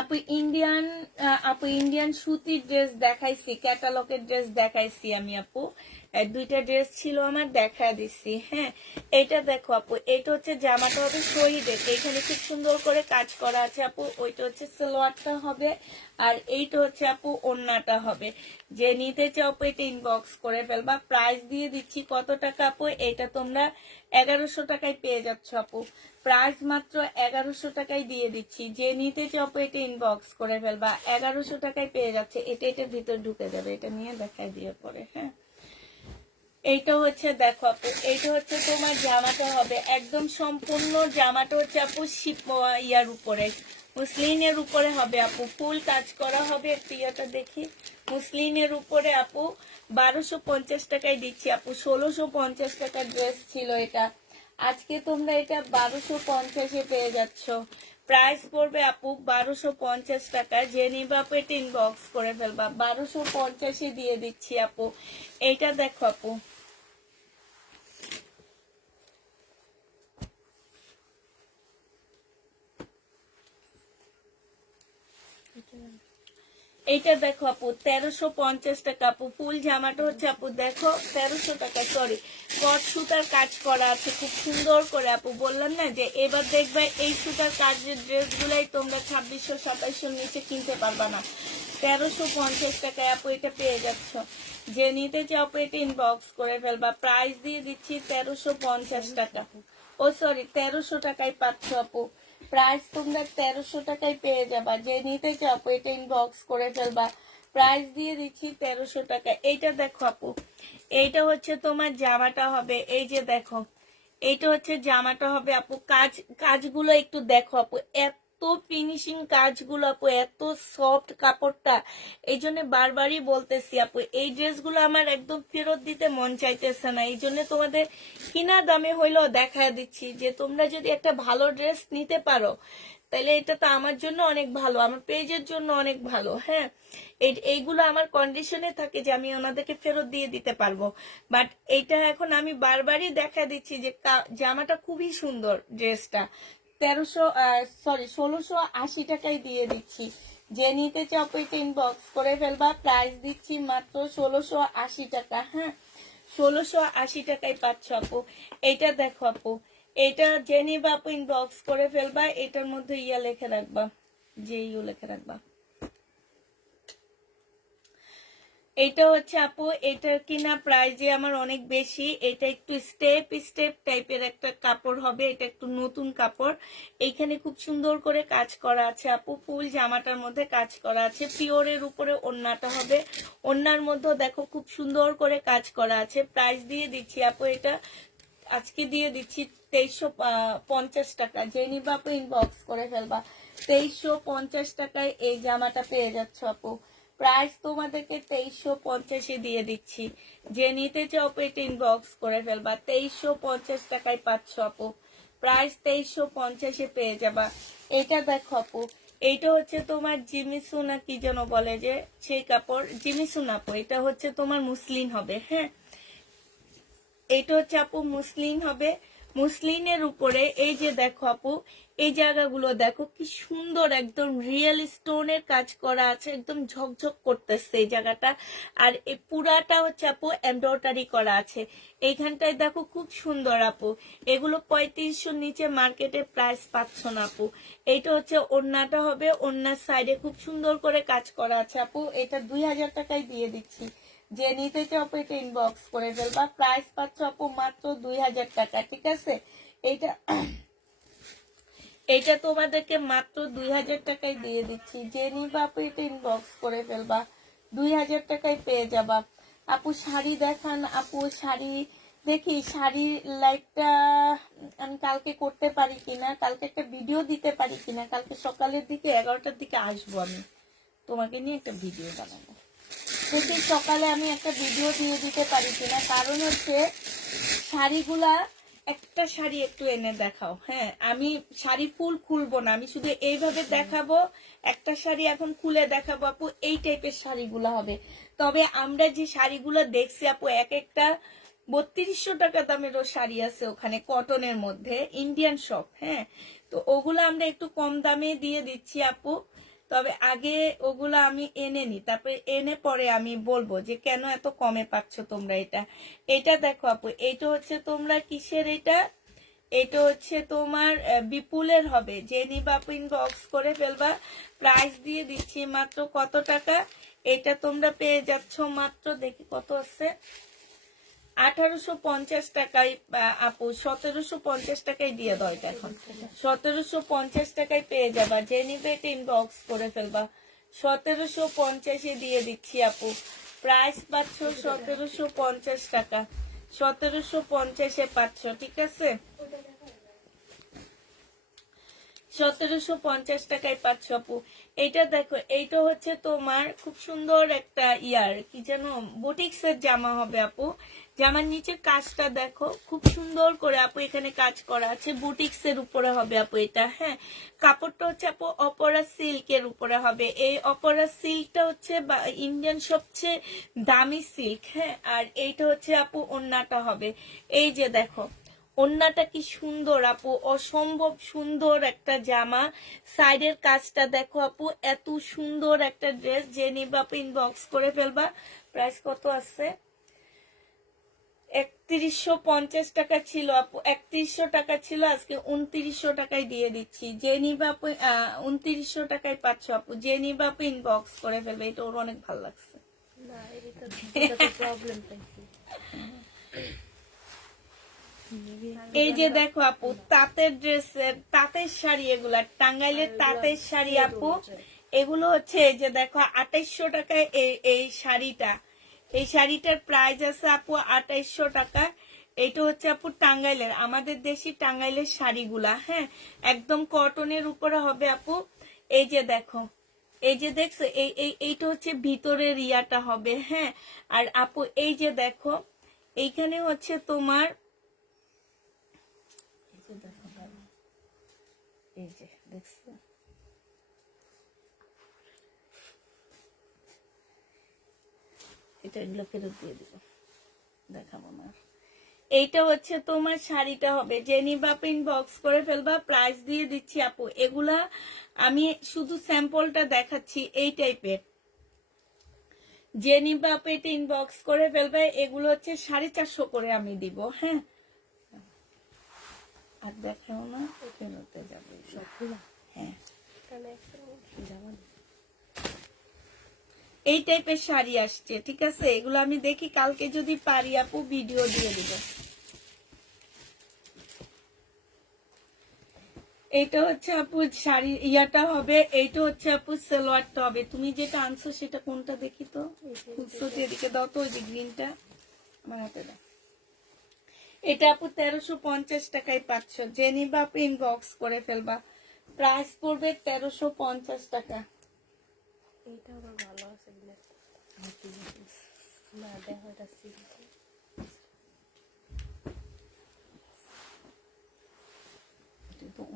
আপু ইন্ডিয়ান, আপু ইন্ডিয়ান সুতির ড্রেস দেখাইছি, ক্যাটালগের ড্রেস দেখাইছি আমি আপু, দুইটা ড্রেস ছিল আমার, দেখা দিচ্ছি। হ্যাঁ, এটা দেখো আপু, এটা হচ্ছে জামাটা হবে শহীদের, এইখানে খুব সুন্দর করে কাজ করা আছে আপু। ওইটা হচ্ছে সালোয়ারটা হবে, আর এইটা হচ্ছে আপু ওড়নাটা হবে। যে নিতে চাও আপু এটা ইনবক্স করে ফেলবা। প্রাইস দিয়ে দিচ্ছি কত টাকা আপু, এটা তোমরা 1100 টাকায় পেয়ে যাচ্ছ আপু। প্রাইস মাত্র 1100 টাকায় দিয়ে দিচ্ছি। যে নিতে চাও আপু এটা ইনবক্স করে ফেলবা, 1100 টাকায় পেয়ে যাচ্ছে। এটা এটার ভিতর ঢুকে যাবে, এটা নিয়ে দেখায় দিয়ে পরে। হ্যাঁ, এইটা হচ্ছে দেখো আপু, এইটা হচ্ছে তোমার জামাটা হবে একদম সম্পূর্ণ জামাটা হচ্ছে আপু ইয়ার উপরে, মুসলিনের উপরে হবে আপু, ফুল কাজ করা হবে। একটু ইয়েটা দেখি, মুসলিনের উপরে আপু 1250 টাকায় দিচ্ছি আপু। 1650 টাকার ড্রেস ছিল এটা, আজকে তোমরা এটা 1250-এ পেয়ে যাচ্ছ। প্রাইস পড়বে আপু 1250 টাকা। যে নিবা আপু এটা ইনবক্স করে ফেলবা, 1250-এ দিয়ে দিচ্ছি আপু। এইটা দেখো আপু, এইটা দেখো আপু 1350 টাকা আপু। ফুল জামাটা হচ্ছে আপু দেখো 1300 টাকা, সরি, কট সুতার কাজ করা আছে খুব সুন্দর করে আপু। বললাম না যে এবার দেখবে এই সুতার কাজের ড্রেসগুলাই তোমরা 2600-2700 নিচে কিনতে পারবা না। 1350 টাকায় আপু এটা পেয়ে যাচ্ছ। যে নিতে চাও আপু এটা ইনবক্স করে ফেলবা। প্রাইস দিয়ে দিচ্ছি 1350 টাকা, ও সরি 1300 টাকায় পাচ্ছ আপু। প্রাইস তোমরা 1300 টাকায় পেয়ে যাবা। যে নিতে চাও আপু এটা ইনবক্স করে ফেলবা। প্রাইস দিয়ে দিচ্ছি 1300 টাকা। এইটা দেখো আপু, এইটা হচ্ছে তোমার জামাটা হবে, এই যে দেখো, এইটা হচ্ছে জামাটা হবে আপু। কাজগুলো একটু দেখো আপু, এত ফিনিশিং কাজগুলো আপু, এত সফট কাপড়টা। এই জন্য বারবারই বলতেছি আপু, এই ড্রেসগুলো আমার একদম ফেরত দিতে মন চাইতেছে না। এই জন্য তোমাদের কিনা দামে হইলেও দেখা দিচ্ছি যে তোমরা যদি একটা ভালো ড্রেস নিতে পারো তাহলে এটা তো আমার জন্য অনেক ভালো, আমার পেজের জন্য অনেক ভালো। হ্যাঁ, এইগুলো আমার কন্ডিশনে থাকে যে আমি ওনাদেরকে ফেরত দিয়ে দিতে পারবো। বাট এইটা এখন আমি বারবারই দেখা দিচ্ছি যে জামাটা খুবই সুন্দর, ড্রেসটা 1680 টাকায় দিয়ে দিচ্ছি। যে নিতে চাও এটা ইনবক্স করে ফেলবা। প্রাইস দিচ্ছি মাত্র 1680 টাকা। হ্যাঁ, 1680 টাকায় পাচ্ছ আপু। এইটা দেখো আপু, এটা জেনি বাপু ইনবক্স করে ফেলবা। এটার মধ্যে ইয়া লিখে রাখবা, যে ইউ লিখে রাখবা। এটা হচ্ছে আপু, এটার কিনা প্রাইস যে আমার অনেক বেশি। এটা একটু স্টেপ স্টেপ টাইপের একটা কাপড় হবে, এটা একটু নতুন কাপড়। এইখানে খুব সুন্দর করে কাজ করা আছে আপু, ফুল জামাটার মধ্যে কাজ করা আছে। পিওরের উপরে ওড়নাটা হবে, ওড়নার মধ্যে দেখো খুব সুন্দর করে কাজ করা আছে। প্রাইস দিয়ে দিচ্ছি আপু, এটা আজকে দিয়ে দিচ্ছি 2350 টাকা। যে নিবা আপু ইনবক্স করে ফেলবা। 2350 টাকায় এই জামাটা পেয়ে যাচ্ছ আপু। প্রাইস তোমাদেরকে 2350-এ দিয়ে দিচ্ছি। যে নিতে চাও আপু এটা ইনবক্স করে ফেলবা। 2350 টাকায় পাচ্ছ আপু। প্রাইস 2350-এ পেয়ে যাবা। এটা দেখো আপু, এইটা হচ্ছে তোমার জিমিসু না কি যেন বলে যে সেই কাপড়, জিমিসু না আপু, এটা হচ্ছে তোমার মুসলিন হবে। হ্যাঁ, এইটা হচ্ছে আপু মুসলিন হবে। মুসলিনের উপরে এই যে দেখো আপু, এই জায়গাগুলো দেখো কি সুন্দর, একদম রিয়েল স্টোনের কাজ করা আছে, একদম ঝকঝক করতেছে এই জায়গাটা। আর এই পুরাটা হচ্ছে আপু এমব্রয়ডারি করা আছে। এইখানটায় দেখো খুব সুন্দর আপু। এগুলো 3500 নিচে মার্কেটে প্রাইস পাচ্ছ না আপু। এইটা হচ্ছে ওড়নাটা হবে, ওড়নার সাইডে খুব সুন্দর করে কাজ করা আছে আপু। এটা 2000 টাকায় দিয়ে দিচ্ছি। যে নিতে চাও আপু এটা ইনবক্স করে ফেলবা। প্রাইস পাচ্ছ আপু মাত্র 2000 টাকা। ঠিক আছে, এইটা তোমাদেরকে মাত্র 2000 টাকায় দিয়ে দিচ্ছি। যে নিবা আপু এটা ইনবক্স করে ফেলবা, 2000 টাকায় পেয়ে যাবা। আপু শাড়ি দেখান আপু, শাড়ি দেখি, শাড়ি লাইভটা আমি কালকে করতে পারি কিনা, কালকে একটা ভিডিও দিতে পারি কিনা। কালকে সকালের দিকে 11টার দিকে আসবো, আমি তোমাকে নিয়ে একটা ভিডিও বানাবো। দেখি সকালে আমি একটা ভিডিও দিয়ে দিতে পারি কিনা। কারণ হচ্ছে শাড়িগুলা, একটা শাড়ি একটু এনে দেখাও। হ্যাঁ, আমি শাড়ি ফুল খুলবো না, আমি শুধু এইভাবে দেখাবো। একটা শাড়ি এখন খুলে দেখাবো আপু, এই টাইপের শাড়িগুলো হবে। তবে আমরা যে শাড়িগুলো দেখছি আপু, এক একটা 3200 টাকা দামেরও শাড়ি আছে ওখানে, কটনের মধ্যে, ইন্ডিয়ান শপ। হ্যাঁ, তো ওগুলো আমরা একটু কম দামে দিয়ে দিচ্ছি আপু। তবে আগে ওগুলো আমি এনে নি, তারপরে এনে পরে আমি বলবো যে কেন এত কমে পাচ্ছ তোমরা এটা। এটা দেখো আপু, এটা হচ্ছে তোমরা কিসের, এটা হচ্ছে তোমার বিপুলের হবে। যে নিবা আপু ইনবক্স করে ফেলবা, প্রাইস দিয়ে দিচ্ছি মাত্র কত টাকা। এটা তোমরা পেয়ে যাচ্ছ মাত্র, দেখি কত আছে, 1850 টাকায় আপু, 1750 টাকায় দিয়ে দাও এটা এখন। 1750 টাকায় পেয়ে যাবা, যে নিবে এটা ইনবক্স করে ফেলবা। 1750 দিয়ে দিচ্ছি আপু, প্রাইস পাচ্ছ 1750 টাকা, 1750 পাচ্ছ, ঠিক আছে। 1750 টাকায় পাচ্ছ আপু। এইটা দেখো, এইটা হচ্ছে তোমার খুব সুন্দর একটা কি যেন বুটিক্সের জামা হবে আপু। জামার নিচের কাজটা দেখো খুব সুন্দর করে আপু, এখানে কাজ করা আছে, বুটিক্সের উপরে হবে আপু এটা। হ্যাঁ, কাপড়টা হচ্ছে আপু অপরা সিল্কের উপরে হবে। এই অপরা সিল্কটা হচ্ছে ইন্ডিয়ান সবচেয়ে দামি সিল্ক। হ্যাঁ, আর এইটা হচ্ছে আপু ওড়নাটা হবে। এই যে দেখো ওড়নাটা কি সুন্দর আপু, অসম্ভব সুন্দর একটা জামা। সাইডের কাজটা দেখো আপু, এত সুন্দর একটা ড্রেস। যে নিবা আপু ইনবক্স করে ফেলবা। প্রাইস কত আছে, 3150 টাকা ছিল আপু, 3100 টাকা ছিল, আজকে 2900 টাকায় দিয়ে দিচ্ছি। যে নিবা আপু 2900 টাকায় পাচ্ছ আপু। যে নিবা আপু ইনবক্স করে ফেলবে, এটা ওর অনেক ভালো লাগছে। না এটা প্রবলেম পাইছি। এই যে দেখো আপু, তাঁতের ড্রেসের, তাঁতের শাড়ি, এগুলা টাঙ্গাইলের তাঁতের শাড়ি আপু। এগুলো হচ্ছে এই যে দেখো 2800 টাকায় এই শাড়িটা, এই শাড়িটার প্রাইস আছে আপু 2800 টাকা। এটা হচ্ছে আপু টাঙ্গাইলের, আমাদের দেশি টাঙ্গাইলের শাড়িগুলা। হ্যাঁ, একদম কটনের উপরে হবে আপু। এই যে দেখো, এই যে দেখছো, এইটা হচ্ছে ভিতরের ইয়াটা হবে। হ্যাঁ, আর আপু এই যে দেখো, এইখানে হচ্ছে তোমার, এই যে দেখছো, এটা এগুলো ফেরত দিয়ে দিব, দেখাবো না। এইটা হচ্ছে তোমার শাড়িটা হবে। যে নিবা ইনবক্স করে ফেলবা, প্রাইস দিয়ে দিচ্ছি আপু। এগুলা আমি শুধু স্যাম্পলটা দেখাচ্ছি এই টাইপের। যে নিবা আপু এটা ইনবক্স করে ফেলবে। এগুলো হচ্ছে 450 করে আমি দিব। হ্যাঁ, আর দেখাও না, ফেরতে যাবে সবগুলো। হ্যাঁ, এই টাইপের শাড়ি আসছে, ঠিক আছে। এগুলো আমি দেখি কালকে যদি পারি আপু ভিডিও দিয়ে দিব। এইটা হচ্ছে আপু শাড়ি ইয়াটা হবে। এইটা হচ্ছে আপু সালোয়ারটা হবে। তুমি যেটা আনছো সেটা কোনটা দেখি তো, খুলছো যে এদিকে দাও তো, ওই যে গ্রিনটা আমার হাতে দাও। এটা আপু 1350 টাকায় পাচ্ছ। যে নিবা আপু ইনবক্স করে ফেলবা, প্রাইস পড়বে 1350 টাকা। এটা আবার ভালো আছে না, দেখো এটা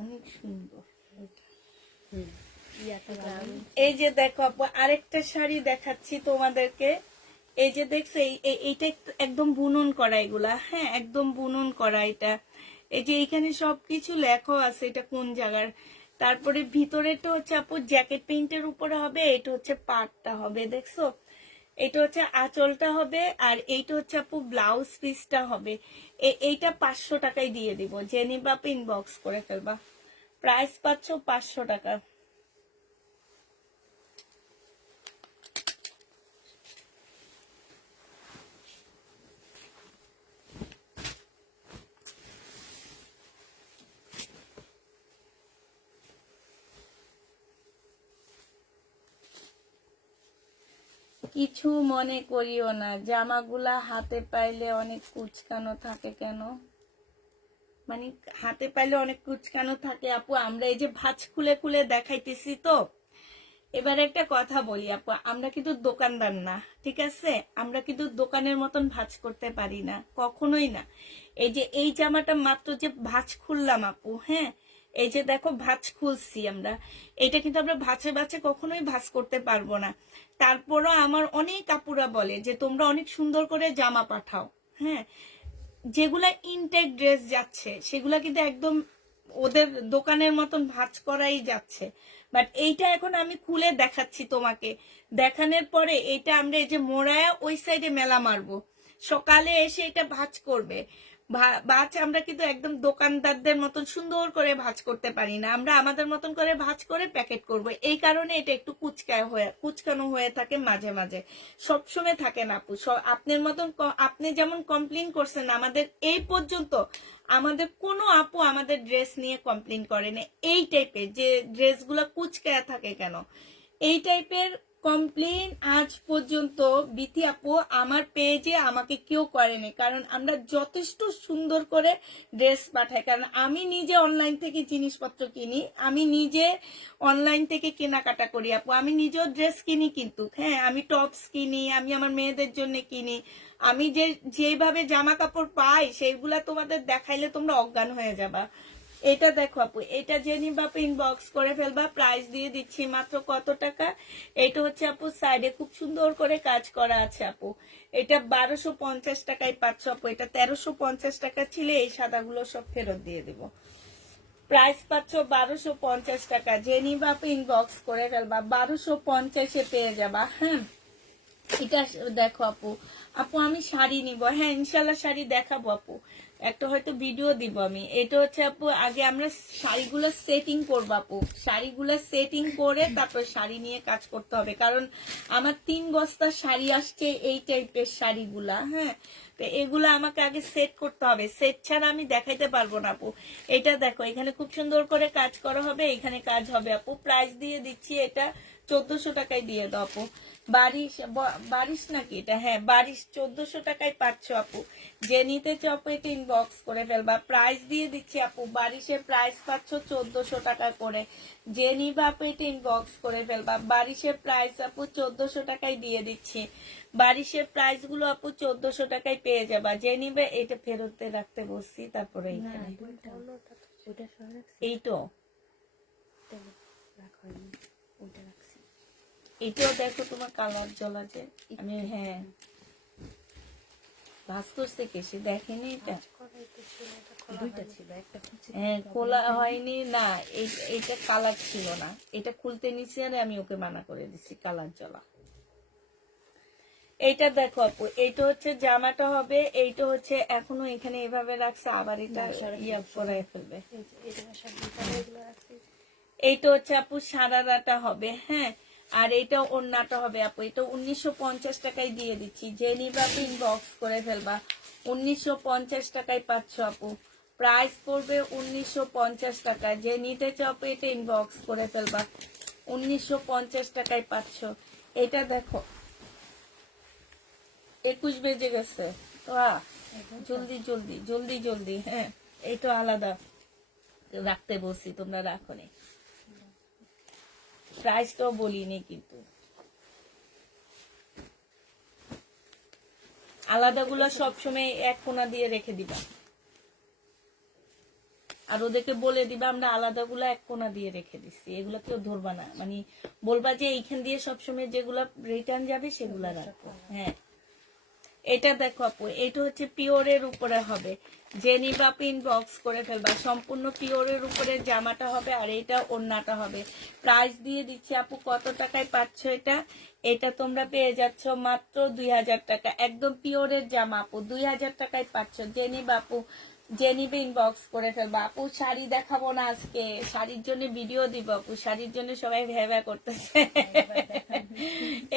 অনেক সুন্দর। এই যে দেখো আপু আরেকটা শাড়ি দেখাচ্ছি তোমাদেরকে। এই যে দেখছো, এইটা একদম বুনন করা এগুলা। হ্যাঁ, একদম বুনন করা এটা। এই যে এইখানে সবকিছু লেখা আছে এটা কোন জায়গার। তারপরে ভিতরেটা হচ্ছে আপু জ্যাকেট প্রিন্টের উপরে হবে। এটা হচ্ছে পাটটা হবে, দেখছো। এটা হচ্ছে আঁচলটা হবে, আর এইটা হচ্ছে আপু ব্লাউজ পিসটা হবে। এইটা 500 টাকায় দিয়ে দিব। যে নিবা আপু ইনবক্স করে ফেলবা, প্রাইস পাচ্ছ 500 টাকা। কিছু মনে করিও না, জামাগুলা হাতে পাইলে অনেক কুচকানো থাকে কেন, মানে হাতে পাইলে অনেক কুচকানো থাকে আপু। আমরা এই যে ভাঁজ খুলে খুলে দেখাইতেছি তো। এবার একটা কথা বলি আপু, আমরা কিন্তু দোকানদার না, ঠিক আছে। আমরা কিন্তু দোকানের মতন ভাঁজ করতে পারি না, কখনোই না। এই যে এই জামাটা মাত্র যে ভাঁজ খুললাম আপু, হ্যাঁ, এই যে দেখো ভাঁজ খুলছি আমরা। এটা কিন্তু আমরা ভাঁজে ভাঁজে কখনোই ভাঁজ করতে পারবো না। তারপরও আমার অনেক আপুরা বলে যে তোমরা অনেক সুন্দর করে জামা পাঠাও। হ্যাঁ, যেগুলা ইনটেক ড্রেস যাচ্ছে সেগুলা কিন্তু একদম ওদের দোকানের মতন ভাঁজ করাই যাচ্ছে। বাট এইটা এখন আমি খুলে দেখাচ্ছি তোমাকে। দেখানোর পরে এটা আমরা এই যে মোড়ায়া ওই সাইডে মেলা মারবো, সকালে এসে এটা ভাঁজ করবে। ভাঁজ আমরা কিন্তু একদম দোকানদারদের মতন সুন্দর করে ভাঁজ করতে পারি না, আমরা আমাদের মতন করে ভাঁজ করে প্যাকেট করব। এই কারণে এটা একটু কুচকানো হয়ে থাকে মাঝে মাঝে, সবসময় থাকে না আপু। আপনার মতন আপনি যেমন কমপ্লেন করছেন আমাদের এই পর্যন্ত, আমাদের কোনো আপু আমাদের ড্রেস নিয়ে কমপ্লেন করে না এই টাইপের যে ড্রেসগুলো কুচকায়া থাকে কেন, এই টাইপের কমপ্লেন আজ পর্যন্ত বিথি আপু আমার পেজে আমাকে কেউ করেনি। কারণ আমরা যথেষ্ট সুন্দর করে ড্রেস পাঠাই, কারণ আমি নিজে অনলাইন থেকে জিনিসপত্র কিনি, আমি নিজে অনলাইন থেকে কেনাকাটা করি আপু, আমি নিজেও ড্রেস কিনি কিন্তু, হ্যাঁ আমি টপস কিনি, আমি আমার মেয়েদের জন্য কিনি, আমি যেভাবে জামা কাপড় পাই সেইগুলা তোমাদের দেখাইলে তোমরা অজ্ঞান হয়ে যাবা। এটা দেখো আপু, এটা যে নিবা আপু ইনবক্স করে ফেলবা, প্রাইস দিয়ে দিচ্ছি মাত্র কত টাকা। এটা হচ্ছে আপু সাইডে খুব সুন্দর করে কাজ করা আছে আপু, এটা 1250 টাকায় পাচ্ছ আপু। এটা 1350 টাকা ছিল, এই সাদাগুলো সব ফেরত দিয়ে দিব। প্রাইস পাচ্ছ 1250 টাকা, যে নিবা আপু ইনবক্স করে ফেলবা, 1250-এ পেয়ে যাবা। হ্যাঁ এটা দেখো আপু, আপু আমি শাড়ি নিব, হ্যাঁ ইনশাল্লাহ শাড়ি দেখাবো আপু, একটা হয়তো ভিডিও দিব আমি। এটা হচ্ছে আপু আগে আমরা শাড়িগুলো সেটিং করবো আপু, শাড়িগুলো সেটিং করে তারপর শাড়ি নিয়ে কাজ করতে হবে, কারণ আমার 3 বস্তা শাড়ি আসছে এই টাইপের শাড়িগুলা। হ্যাঁ তো এগুলো আমাকে আগে সেট করতে হবে, সেট ছাড়া আমি দেখাইতে পারবো না আপু। এটা দেখো এখানে খুব সুন্দর করে কাজ করা হবে, এখানে কাজ হবে আপু। প্রাইস দিয়ে দিচ্ছি এটা 1400 টাকায় দিয়ে দাও আপু। বারিশ নাকি এটা, হ্যাঁ বারিশ, 1400 টাকায় পাচ্ছ আপু। যে নিতে চাও আপু এটা ইনবক্স করে ফেলবা। প্রাইস দিয়ে দিচ্ছি আপু, বারিশের প্রাইস পাচ্ছ 1400 টাকা করে, যে নিবা আপু এটা ইনবক্স করে ফেলবা। বারিশের প্রাইস আপু 1400 টাকায় দিয়ে দিচ্ছি, বারিশের প্রাইস গুলো আপু 1400 টাকায় পেয়ে যাবা। যে নিবে এটা ফেরতে রাখতে বসছি, তারপরে এইখানে এই তো এটাও দেখো তোমার কালার জ্বলা যে আমি, হ্যাঁ ভাস করছে কেসে দেখেনি এটা, হ্যাঁ খোলা হয়নি না, এইটা কালার ছিল না, এটা খুলতে নিছি আর আমি ওকে মানা করে দিছি কালার জ্বলা। এইটা দেখো আপু, এইটা হচ্ছে জামাটা হবে, এইটা হচ্ছে এখনো এখানে এভাবে রাখছে, আবার এটা ইয়া করাই ফেলবে। এইটা হচ্ছে আপু সারারাটা হবে, হ্যাঁ আর এটা ওড়নাটা হবে আপু। এটা 1950 টাকায় দিয়ে দিচ্ছি, যে নিবা আপু ইনবক্স করে ফেলবা। 1950 টাকায় পাচ্ছ আপু, প্রাইস পড়বে 1950 টাকা। যে নিতে চাও আপু এটা ইনবক্স করে ফেলবা, 1950 টাকায় পাচ্ছ। এটা দেখো 21 বেজে গেছে, জলদি জলদি জলদি জলদি, হ্যাঁ এইটা আলাদা রাখতে বলছি, তোমরা রাখো নি, প্রাইসটাও বলিনি কিন্তু। আলাদাগুলো সবসময় এক কোণা দিয়ে রেখে দিবা, আর ওদেরকে বলে দিবা আমরা আলাদাগুলো এক কোণা দিয়ে রেখে দিচ্ছি, এগুলো কেউ ধরবা না, মানে বলবা যে এইখান দিয়ে সবসময় যেগুলা রিটার্ন যাবে সেগুলা রাখবো। হ্যাঁ এটা দেখো আপু, এটা হচ্ছে পিওরের উপরে হবে, যে নিবা আপু ইনবক্স করে ফেলবা। সম্পূর্ণ পিওরের উপরে জামাটা হবে, আর এটা ওড়নাটা হবে। প্রাইস দিয়ে দিচ্ছি আপু কত টাকায় পাচ্ছ এটা, এটা তোমরা পেয়ে যাচ্ছ মাত্র 2000 টাকা, একদম পিওরের জামা আপু 2000 টাকায় পাচ্ছ। যে নিবা আপু, যে নিবে ইনবক্স করে ফেলবা। আপু শাড়ি দেখাবো না আজকে, শাড়ির জন্য ভিডিও দিব আপু, শাড়ির জন্য সবাই ভেবা করতেছে।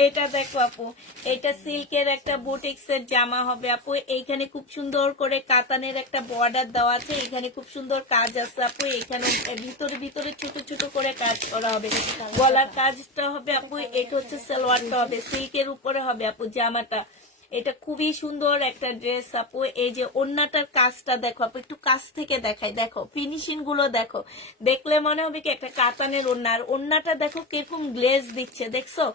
এটা দেখো আপু, এটা সিল্কের একটা বুটিক্সের জামা হবে আপু, এইখানে খুব সুন্দর করে কাতানের একটা বর্ডার দেওয়া আছে, এখানে খুব সুন্দর কাজ আছে আপু, এখানে ভিতরে ভিতরে ছোট ছোট করে কাজ করা হবে, গলার কাজটা হবে আপু। এটা হচ্ছে সালোয়ারটা হবে, সিল্কের উপরে হবে আপু জামাটা। এটা খুবই সুন্দর একটা ড্রেস আপু। এই যে ওড়নাটার কাজটা দেখো আপু, একটু কাছ থেকে দেখাই, দেখো ফিনিশিং গুলো দেখো, দেখলে মনে হবে কি একটা কাতানের ওড়না। আর ওড়নাটা দেখো কিরকম গ্লেজ দিচ্ছে, দেখছো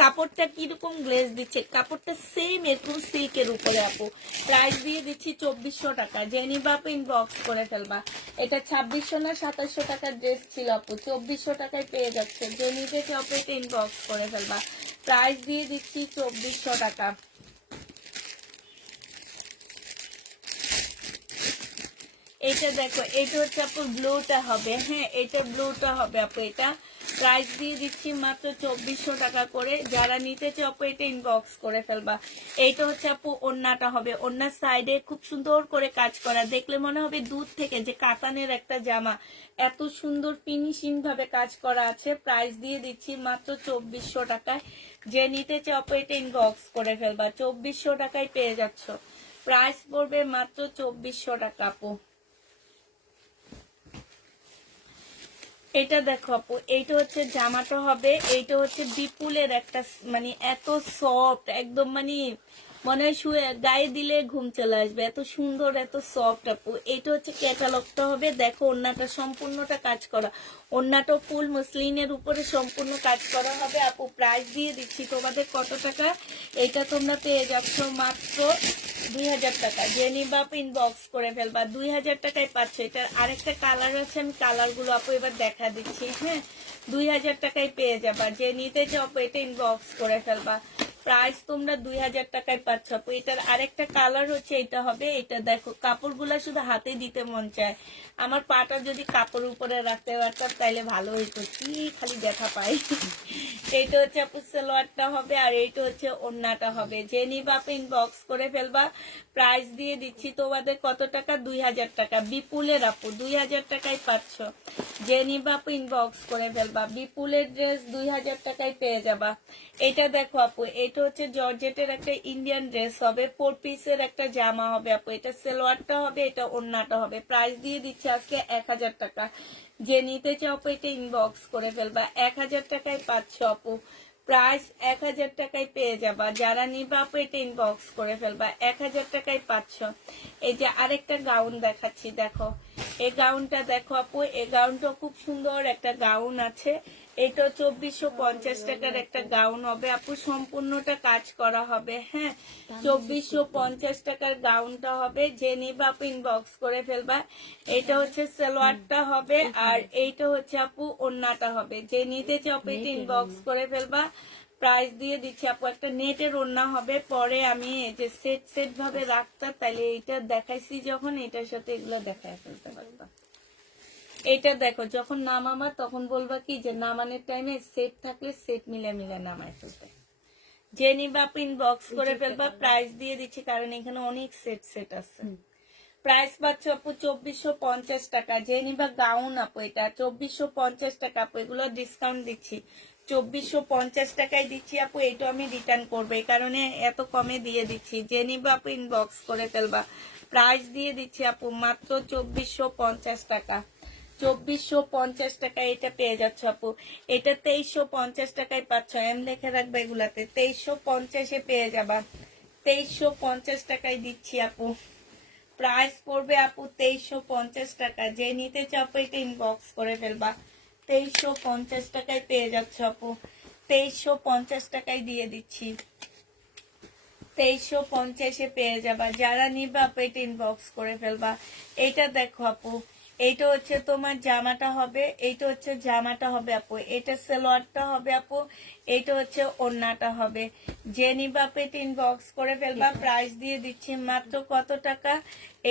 কাপড়টা কিরকম গ্লেজ দিচ্ছে, কাপড়টা সেম এরকম সিল্কের উপরে আপু। প্রাইস দিয়ে দিচ্ছি 2400 টাকা, যে নিবা আপু ইনবক্স করে ফেলবা। এটা 2600 না 2700 টাকার ড্রেস ছিল আপু, 2400 টাকায় পেয়ে যাচ্ছে, যে নিতে চাও আপু এটা ইনবক্স করে ফেলবা। প্রাইস দিয়ে দিচ্ছি 2400 টাকা। এটা দেখো, এটা হচ্ছে আপু ব্লুটা হবে, হ্যাঁ এটা ব্লুটা হবে আপু। এটা প্রাইস দিয়ে দিচ্ছি মাত্র 2400 টাকা করে। যারা নিতে চাও আপু এটা ইনবক্স করে ফেলবা। এইটা হচ্ছে আপু ওড়নাটা হবে, ওড়নার সাইডে খুব সুন্দর করে কাজ করা, দেখলে মনে হবে দূর থেকে যে কাতানের একটা জামা, এত সুন্দর ফিনিশিং ভাবে কাজ করা আছে। প্রাইস দিয়ে দিচ্ছি মাত্র 2400 টাকায়। যে নিতে চাও আপু এটা ইনবক্স করে ফেলবা, 2400 টাকায় পেয়ে যাচ্ছ। প্রাইস পড়বে মাত্র 2400 টাকা আপু। এটা দেখো আপু, এইটা হচ্ছে জামাটা হবে, এইটা হচ্ছে বিপুলের একটা মানে এত সফট একদম, মানে মনে হয় শুয়ে গায়ে দিলে ঘুম চলে আসবে, এত সুন্দর এত সফট আপু। এটা হচ্ছে ক্যাটালগটা হবে, দেখো ওড়নাটা সম্পূর্ণটা কাজ করা, ওড়নাটা ফুল মসলিনের উপরে সম্পূর্ণ কাজ করা হবে আপু। প্রাইস দিয়ে দিচ্ছি তোমাদের কত টাকা, এটা তোমরা পেয়ে যাচ্ছ মাত্র 2000 টাকা। যে নিবা আপু ইনবক্স করে ফেলবা, 2000 টাকায় পাচ্ছ। এটার আরেকটা কালার আছে, আমি কালার গুলো আপু এবার দেখা দিচ্ছি, হ্যাঁ 2000 টাকায় পেয়ে যাবা। যে নিতে চাও আপু এটা ইনবক্স করে ফেলবা। প্রাইস তোমরা 2000 টাকায় পাচ্ছ আপু। এটার আরেকটা কালার হচ্ছে এটা হবে, এটা দেখো কাপড়গুলা শুধু হাতে দিতে মন চায়। আমার পাটা যদি কাপড় উপরে রাখতে পারতাম তাইলে ভালো হইতো, কি খালি দেখা পাই। এইটা হচ্ছে আপু সালোয়ারটা হবে, আর এইটা হচ্ছে ওড়নাটা হবে। যে নিবা আপু ইনবক্স করে ফেলবা। প্রাইস দিয়ে দিচ্ছি তোমাদের কত টাকা, 2000 টাকা। বিপুলের আপু 2000 টাকায় পাচ্ছ। যে নিবা আপু ইনবক্স করে ফেলবা। বিপুলের ড্রেস 2000 টাকায় পেয়ে যাবা। এটা দেখো আপু, এটা হচ্ছে জর্জেটের একটা ইন্ডিয়ান ড্রেস হবে, 4 পিসের একটা জামা হবে আপু। এটা সালোয়ারটা হবে, এটা ওড়নাটা হবে। প্রাইস দিয়ে দিচ্ছি আজকে 1000 টাকা। যে নিতে চাও আপু এটা ইনবক্স করে ফেলবা। 1000 টাকায় পাচ্ছ আপু। প্রাইস 1000 টাকায় পেয়ে যাবা। যারা নিবা আপু এটা ইনবক্স করে ফেলবা, 1000 টাকায় পাচ্ছ। এই যে আরেকটা গাউন দেখাচ্ছি, দেখো এই গাউনটা দেখো আপু, এই গাউনটা খুব সুন্দর একটা গাউন আছে। এটা 2450 টাকার একটা গাউন হবে আপু, সম্পূর্ণটা কাজ করা হবে, হ্যাঁ 2450 টাকার গাউনটা হবে। যে নিবা আপু ইনবক্স করে ফেলবা। এটা হচ্ছে সালোয়ারটা হবে, আর এইটা হচ্ছে আপু ওড়নাটা হবে। যে নিতে চাও আপু এটা ইনবক্স করে ফেলবা। প্রাইস দিয়ে দিচ্ছি আপু, একটা নেটের ওড়না হবে। পরে আমি এই যে সেট সেট ভাবে রাখতাম, তাইলে এইটা দেখাইছি যখন এটার সাথে এগুলো দেখায় ফেলতে পারতাম। এটা দেখো যখন নামাবা তখন বলবা কি যে নামানোর টাইমে সেট থাকলে সেট মিলে মিলে নামায় ফেলতে। যে নিবা আপু ইনবক্স করে ফেলবা। প্রাইস দিয়ে দিচ্ছি কারণ এখানে অনেক সেট সেট আছে। প্রাইস পাচ্ছ আপু 2450 টাকা। যে নিবা গাউন আপু, এটা 2450 টাকা আপু। এগুলো ডিসকাউন্ট দিচ্ছি, 2450 টাকায় দিচ্ছি আপু। এইটা আমি রিটার্ন করবো, এই কারণে এত কমে দিয়ে দিচ্ছি। যে নিবা আপু ইনবক্স করে ফেলবা। প্রাইস দিয়ে দিচ্ছি আপু মাত্র 2450 টাকা। 2450 টাকায় এটা পেয়ে যাচ্ছ আপু। এটা 2350 টাকায় পাচ্ছ। এম লিখে রাখবা এগুলাতে, 2350-এ পেয়ে যাবা। 2350 টাকায় দিচ্ছি আপু। প্রাইস পড়বে আপু 2350 টাকা। যে নিতে চাও আপু এটা ইনবক্স করে ফেলবা। 2350 টাকায় পেয়ে যাচ্ছ আপু। 2350 টাকায় দিয়ে দিচ্ছি। 2350-এ পেয়ে যাবা। যারা নিবা আপু এটা ইনবক্স করে ফেলবা। এইটা দেখো আপু, এইটা হচ্ছে তোমার জামাটা হবে, এইটা হচ্ছে জামাটা হবে আপু। এটা সালোয়ারটা হবে আপু, এইটা হচ্ছে ওড়নাটা হবে। যে নিবা আপু এটা ইনবক্স করে ফেলবা। প্রাইস দিয়ে দিচ্ছি মাত্র কত টাকা,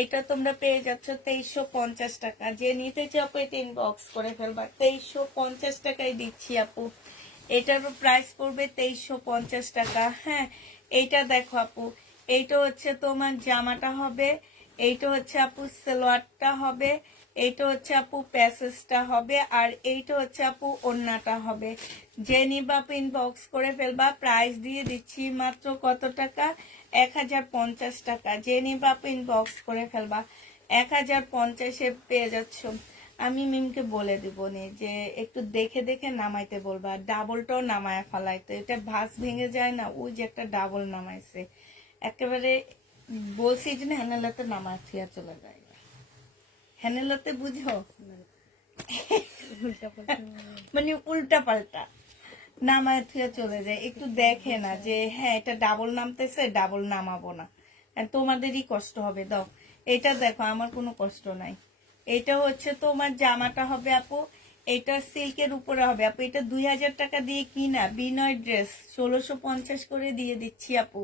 এটা তোমরা পেয়ে যাচ্ছ 2350 টাকা। যে নিতে চাও আপু এটা ইনবক্স করে ফেলবা। 2350 টাকায় দিচ্ছি আপু। এটার প্রাইস পড়বে 2350 টাকা, হ্যাঁ। এইটা দেখো আপু, এইটা হচ্ছে তোমার জামাটা হবে, এইটা হচ্ছে আপু সালোয়ারটা হবে, এইটা হচ্ছে আপু প্যাসেজটা হবে, আর এইটা হচ্ছে আপু ওড়নাটা হবে। যে নিবা আপু ইনবক্স করে ফেলবা। প্রাইস দিয়ে দিচ্ছি মাত্র কত টাকা, 1050 টাকা। যে নিবা আপু ইনবক্স করে ফেলবা। 1050-এ পেয়ে যাচ্ছ। আমি মিমকে বলে দিব নে যে একটু দেখে দেখে নামাইতে বলবা, ডাবলটাও নামায় ফেলাইতে, এটা ভাঁজ ভেঙে যায় না, ওই যে একটা ডাবল নামাইছে একেবারে। বলছি যে না হ্যানেলাতে নামায় থিয়া চলে যায়, হ্যানেলাতে বুঝো মানে উল্টা পাল্টা নামায় থিয়া চলে যায়। একটু দেখে না যে হ্যাঁ এটা ডাবল নামতেছে, ডাবল নামাবো না, আর তোমাদেরই কষ্ট হবে। দাও এটা দেখো, আমার কোনো কষ্ট নাই। এটা হচ্ছে তোমার জামাটা হবে আপু, এটা সিল্কের উপরে হবে আপু। এটা 2000 টাকা দিয়ে কিনা বিনয় ড্রেস 1650 করে দিয়ে দিচ্ছি আপু।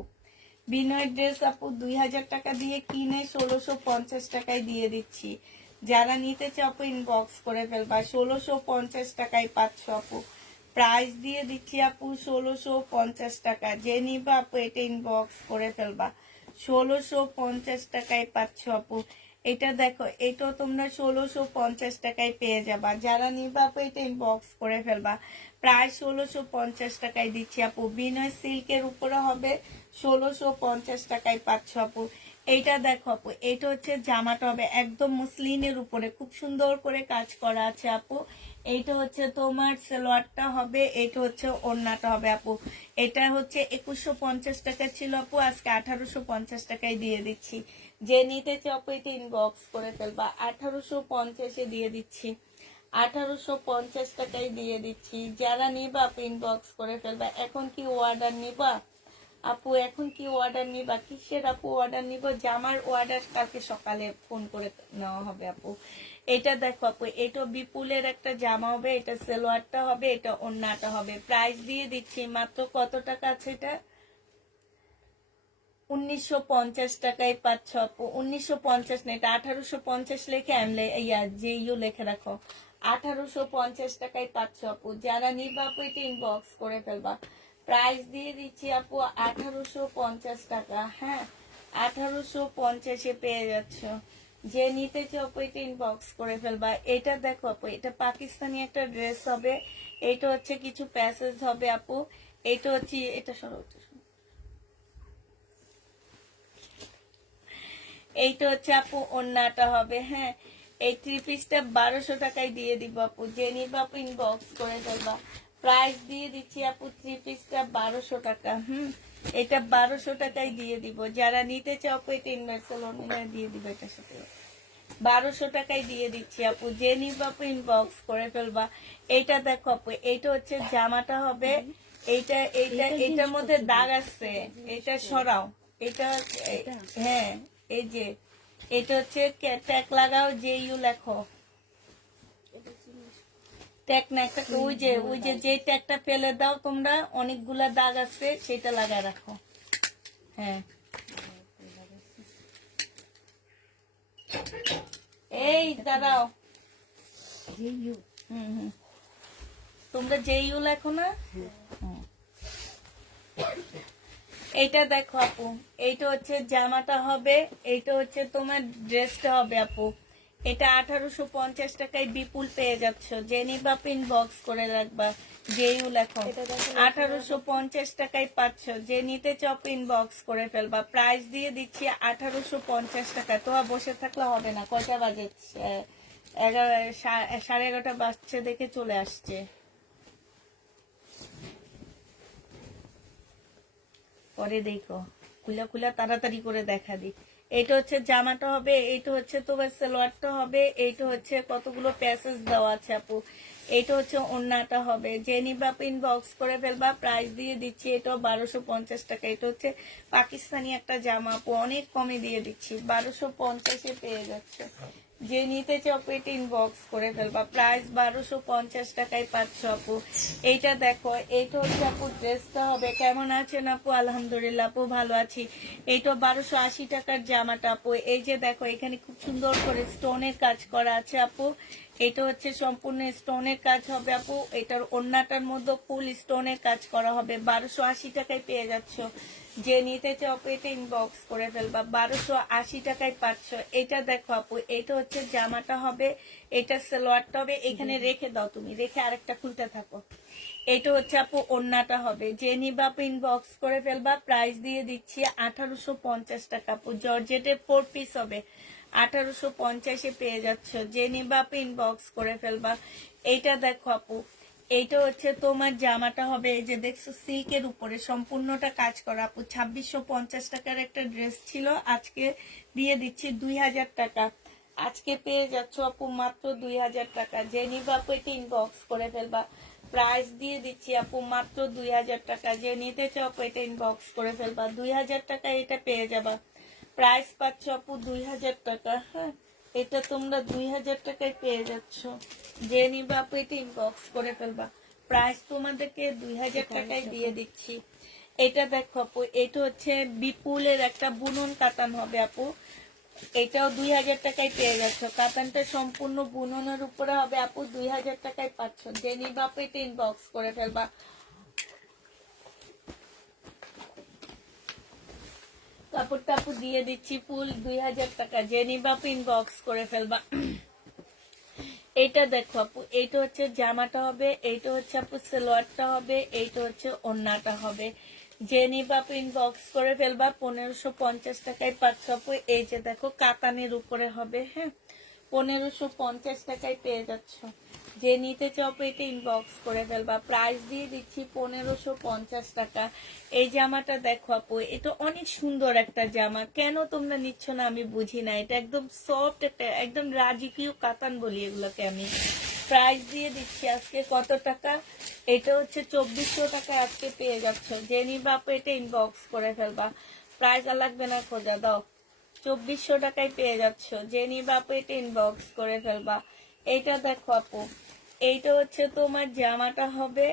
বিনয় ড্রেস আপু 2000 টাকা দিয়ে কিনে 1650 টাকায় দিয়ে দিচ্ছি। যারা নিতে চাও আপু ইনবক্স করে ফেলবা। 1650 টাকায় পাচ্ছ আপু, প্রাইস দিয়ে দিচ্ছি আপু 1650 টাকা। যে নিবা আপু এটা ইনবক্স করে ফেলবা। 1650 টাকায় পাচ্ছ আপু। এটা দেখো, এটাও তোমরা 1650 টাকায় পেয়ে যাবা। যারা নিবা আপু এটা ইনবক্স করে ফেলবা। প্রায় 1650 টাকায় দিচ্ছি আপু। বিনয় সিল্কের উপরে হবে 1650 টাকায় পাচ্ছ আপু। এইটা দেখো আপু, এটা হচ্ছে জামাটা হবে একদম মুসলিনের উপরে, খুব সুন্দর করে কাজ করা আছে আপু। এইটা হচ্ছে তোমার সালোয়ারটা হবে, এটা হচ্ছে ওড়নাটা হবে আপু। এটা হচ্ছে 2150 টাকা ছিল আপু, আজকে 1850 টাকায় দিয়ে দিচ্ছি। যে নিতে চাও আপু এটা ইনবক্স করে ফেলবা। 1850-এ দিয়ে দিচ্ছি, 1850 টাকায় দিয়ে দিচ্ছি। যারা নিবা আপু ইনবক্স করে ফেলবা। এখন কি অর্ডার নিবা আপু? এখন কি অর্ডার নিবা? কিসের আপু অর্ডার নিব? জামার অর্ডার কালকে সকালে ফোন করে নেওয়া হবে আপু। এটা দেখো আপু, এটা বিপুলের একটা জামা হবে, এটা সালোয়ারটা হবে, এটা ওড়নাটা হবে। প্রাইস দিয়ে দিচ্ছি মাত্র কত টাকা আছে এটা? 1950 টাকায় পাচ্ছ আপু। 1950 না, এটা 1850 লেখে আনলে ইয়া যে ইউ লেখে রাখো। 1850 টাকায় পাচ্ছ আপু। যারা নিবা আপু এটা ইনবক্স করে ফেলবা। প্রাইস দিয়ে দিচ্ছি আপু 1850 টাকা। হ্যাঁ, 1850-এ পেয়ে যাচ্ছ। যে নিতে চাও আপু এটা ইনবক্স করে ফেলবা। এটা দেখো আপু, এটা পাকিস্তানি একটা ড্রেস হবে, এটা হচ্ছে কিছু প্যাসেজ হবে আপু। এটা হচ্ছে, এটা সরো, এইটা হচ্ছে আপু ওড়নাটা হবে। হ্যাঁ, এই 3 পিসটা 1200 টাকায় দিয়ে দিব আপু। যে নিবা আপু ইনবক্স করে ফেলবা। প্রাইস দিয়ে দিচ্ছি আপু 3 পিসটা 1200 টাকা। এটা 1200 টাকায় দিয়ে দিব। যারা নিতে চাও আপু এটা ইনভার্সাল অনলাইনে দিয়ে দিব। এটার সাথে 1200 টাকায় দিয়ে দিচ্ছি আপু। যে নিবা আপু ইনবক্স করে ফেলবা। এইটা দেখো আপু, এইটা হচ্ছে জামাটা হবে। এইটা এইটা এটার মধ্যে দাগ আছে, এটা সরাও। এটা হ্যাঁ, এই যে এটা হচ্ছে ট্যাগ লাগাও, যে ইউ লেখো ট্যাগ না একটা, ওই যে যে ট্যাগটা ফেলে দাও তোমরা, অনেকগুলা দাগ আছে, সেটা লাগায় রাখো। হ্যাঁ, এই দাঁড়াও, তোমরা যে ইউ লেখো না। এইটা দেখো আপু, এইটা হচ্ছে জামাটা হবে, এইটা হচ্ছে তোমার ড্রেসটা হবে আপু। এটা 1850 টাকায় বিপুল পেয়ে যাচ্ছ। যে নিবা ইনবক্স করে রাখবা, যেইউ লেখো। 1850 টাকায় পাচ্ছ। যে নিতে চাও ইনবক্স করে ফেলবা। প্রাইস দিয়ে দিচ্ছি 1850 টাকা। তোমার বসে থাকলে হবে না। কয়টা বাজে? 11:30 বাজছে দেখে চলে আসছে। পরে দেখো, খুলে খুলে তাড়াতাড়ি করে দেখা দি। এইটা হচ্ছে জামাটা হবে, এইটা হচ্ছে তোমার সালোয়ারটা হবে, এইটা হচ্ছে কতগুলো প্যাসেজ দেওয়া আছে আপু। এইটা হচ্ছে ওড়নাটা হবে। যে নিবা ইনবক্স করে ফেলবা। প্রাইস দিয়ে দিচ্ছি এটাও 1250 টাকা। এটা হচ্ছে পাকিস্তানি একটা জামা আপু, অনেক কমে দিয়ে দিচ্ছি, 1250-এ পেয়ে যাচ্ছে। যে নিতে চাও এটা ইনবক্স করে ফেলবা। প্রাইস 1250 টাকায় পাচ্ছ আপু। এইটা দেখো, এইটা হচ্ছে আপু ড্রেসটা হবে। কেমন আছেন আপু? আলহামদুলিল্লাহ আপু, ভালো আছি। এইটা 1280 টাকার জামাটা আপু। এই যে দেখো, এখানে খুব সুন্দর করে স্টোনের কাজ করা আছে আপু। এটা হচ্ছে সম্পূর্ণ স্টোনের কাজ হবে আপু। এটার ওড়নাটার মধ্যে ফুল স্টোনের কাজ করা হবে। 1280 টাকায় পেয়ে যাচ্ছ। যে নিতে চাও আপু এটা ইনবক্স করে ফেলবা। 1280 টাকায় পাচ্ছ। এটা দেখো আপু, এটা হচ্ছে জামাটা হবে, এটা সালোয়ারটা হবে। এখানে রেখে দাও, তুমি রেখে আরেকটা খুলতে থাকো। এটা হচ্ছে আপু ওড়নাটা হবে। যে নিবা আপু ইনবক্স করে ফেলবা। প্রাইস দিয়ে দিচ্ছি 1850 টাকা আপু। জর্জেটের 4 পিস হবে, 1850-এ পেয়ে যাচ্ছ। যে নিবা আপু ইনবক্স করে ফেলবা। এইটা দেখো আপু, এইটা হচ্ছে তোমার জামাটা হবে। এই যে দেখছো সিল্কের উপরে সম্পূর্ণটা কাজ করা আপু। 2650 টাকার একটা ড্রেস ছিল, আজকে দিয়ে দিচ্ছি 2000 টাকা। আজকে পেয়ে যাচ্ছ আপু মাত্র 2000 টাকা। যে নিবা আপু এটা ইনবক্স করে ফেলবা। প্রাইস দিয়ে দিচ্ছি আপু মাত্র 2000 টাকা। যে নিতে চাও আপু এটা ইনবক্স করে ফেলবা। 2000 টাকা এটা পেয়ে যাবা। প্রাইস পাচ্ছ আপু 2000 টাকা। হ্যাঁ, এটা তোমরা 2000 টাকায় পেয়ে যাচ্ছ। যে নিবা আপু এটা ইনবক্স করে ফেলবা। প্রাইস তোমাদেরকে 2000 টাকায় দিয়ে দিচ্ছি। এটা দেখো আপু, এটা হচ্ছে বিপুলের একটা বুনন কাতান হবে আপু। এটাও 2000 টাকায় পেয়ে যাচ্ছ। কাতানটা সম্পূর্ণ বুননের উপরে হবে আপু, 2000 টাকায় পাচ্ছ। যে নিবা আপু এটা ইনবক্স করে ফেলবা। কাপড়টা আপু দিয়ে দিচ্ছি ফুল 2000 টাকা। যে নিবা আপু ইনবক্স করে ফেলবা। এটা দেখো আপু, এইটা হচ্ছে জামাটা হবে, এইটা হচ্ছে আপু সালোয়ারটা হবে, এইটা হচ্ছে ওড়নাটা হবে। যে নিবা আপু ইনবক্স করে ফেলবা। 1550 টাকায় পাচ্ছ আপু। এই যে দেখো কাতানের উপরে হবে, হ্যাঁ 1550 টাকায় পেয়ে যাচ্ছ। যে নিতে চাও আপু এটা ইনবক্স করে ফেলবা। প্রাইস দিয়ে দিচ্ছি 1550 টাকা। এই জামাটা দেখো আপু, এটা অনেক সুন্দর একটা জামা, কেন তোমরা নিচ্ছ না আমি বুঝি না। এটা একদম সফট একটা, একদম রাজকীয় কাতান বলি এগুলোকে আমি। প্রাইস দিয়ে দিচ্ছি আজকে কত টাকা, এটা হচ্ছে 2400 টাকা আজকে পেয়ে যাচ্ছ। যে নিবা আপু এটা ইনবক্স করে ফেলবা। প্রাইস আর লাগবে না, খোঁজা দাও। 2400 টাকায় পেয়ে যাচ্ছ। যে নিবা আপু এটা ইনবক্স করে ফেলবা। এইটা দেখো আপু, এইটা হচ্ছে তোমার জামাটা হবে,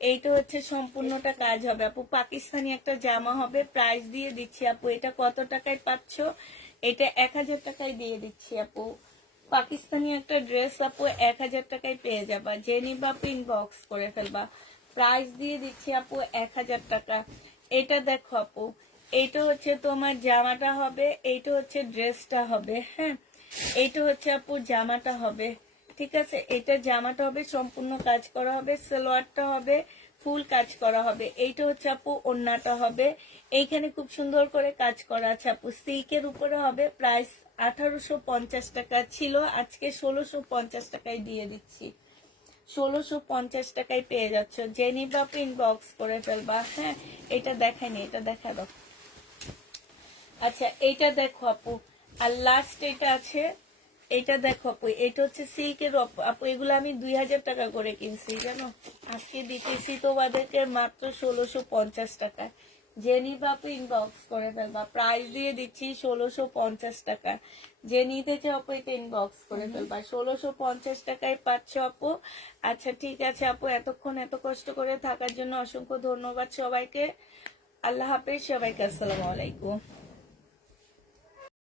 এইটা হচ্ছে সম্পূর্ণটা কাজ হবে আপু। পাকিস্তানি একটা জামা হবে। প্রাইস দিয়ে দিচ্ছি আপু, এটা কত টাকায় পাচ্ছ, এটা 1000 টাকায় দিয়ে দিচ্ছি আপু। পাকিস্তানি একটা ড্রেস আপু 1000 টাকায় পেয়ে যাবা। যে নিবা আপু ইনবক্স করে ফেলবা। প্রাইস দিয়ে দিচ্ছি আপু 1000 টাকা। এটা দেখো আপু, এইটা হচ্ছে তোমার জামাটা হবে, এইটা হচ্ছে ড্রেসটা হবে, হ্যাঁ এইটা হচ্ছে আপু জামাটা হবে, ঠিক আছে। এটা জামাটা হবে, সম্পূর্ণ কাজ করা হবে। সালোয়ারটা হবে ফুল কাজ করা হবে। এইটা হচ্ছে আপু ওড়নাটা হবে, এইখানে খুব সুন্দর করে কাজ করা আছে আপু, সিল্কের উপরে হবে। প্রাইস 1850 টাকা ছিল, আজকে 1650 টাকায় দিয়ে দিচ্ছি। 1650 টাকায় পেয়ে যাচ্ছ। যে নিবা আপু ইনবক্স করে ফেলবা। হ্যাঁ এটা দেখায়নি, এটা দেখা দাও। আচ্ছা এইটা দেখো আপু, আর লাস্ট এটা আছে, এটা দেখো আপু, এটা হচ্ছে সিল্কের আপু। এগুলো আমি 2000 টাকা করে কিনছি জানো, আজকে দিতেছি তোমাদেরকে মাত্র 1650 টাকায়। যে নিবা আপু ইনবক্স করে ফেলবা। প্রাইস দিয়ে দিচ্ছি 1650 টাকা। যে নিতে চাও আপু এটা ইনবক্স করে ফেলবা। 1650 টাকায় পাচ্ছ আপু। আচ্ছা ঠিক আছে আপু, এতক্ষণ এত কষ্ট করে থাকার জন্য অসংখ্য ধন্যবাদ সবাইকে। আল্লাহ হাফেজ সবাইকে, আসসালামু আলাইকুম।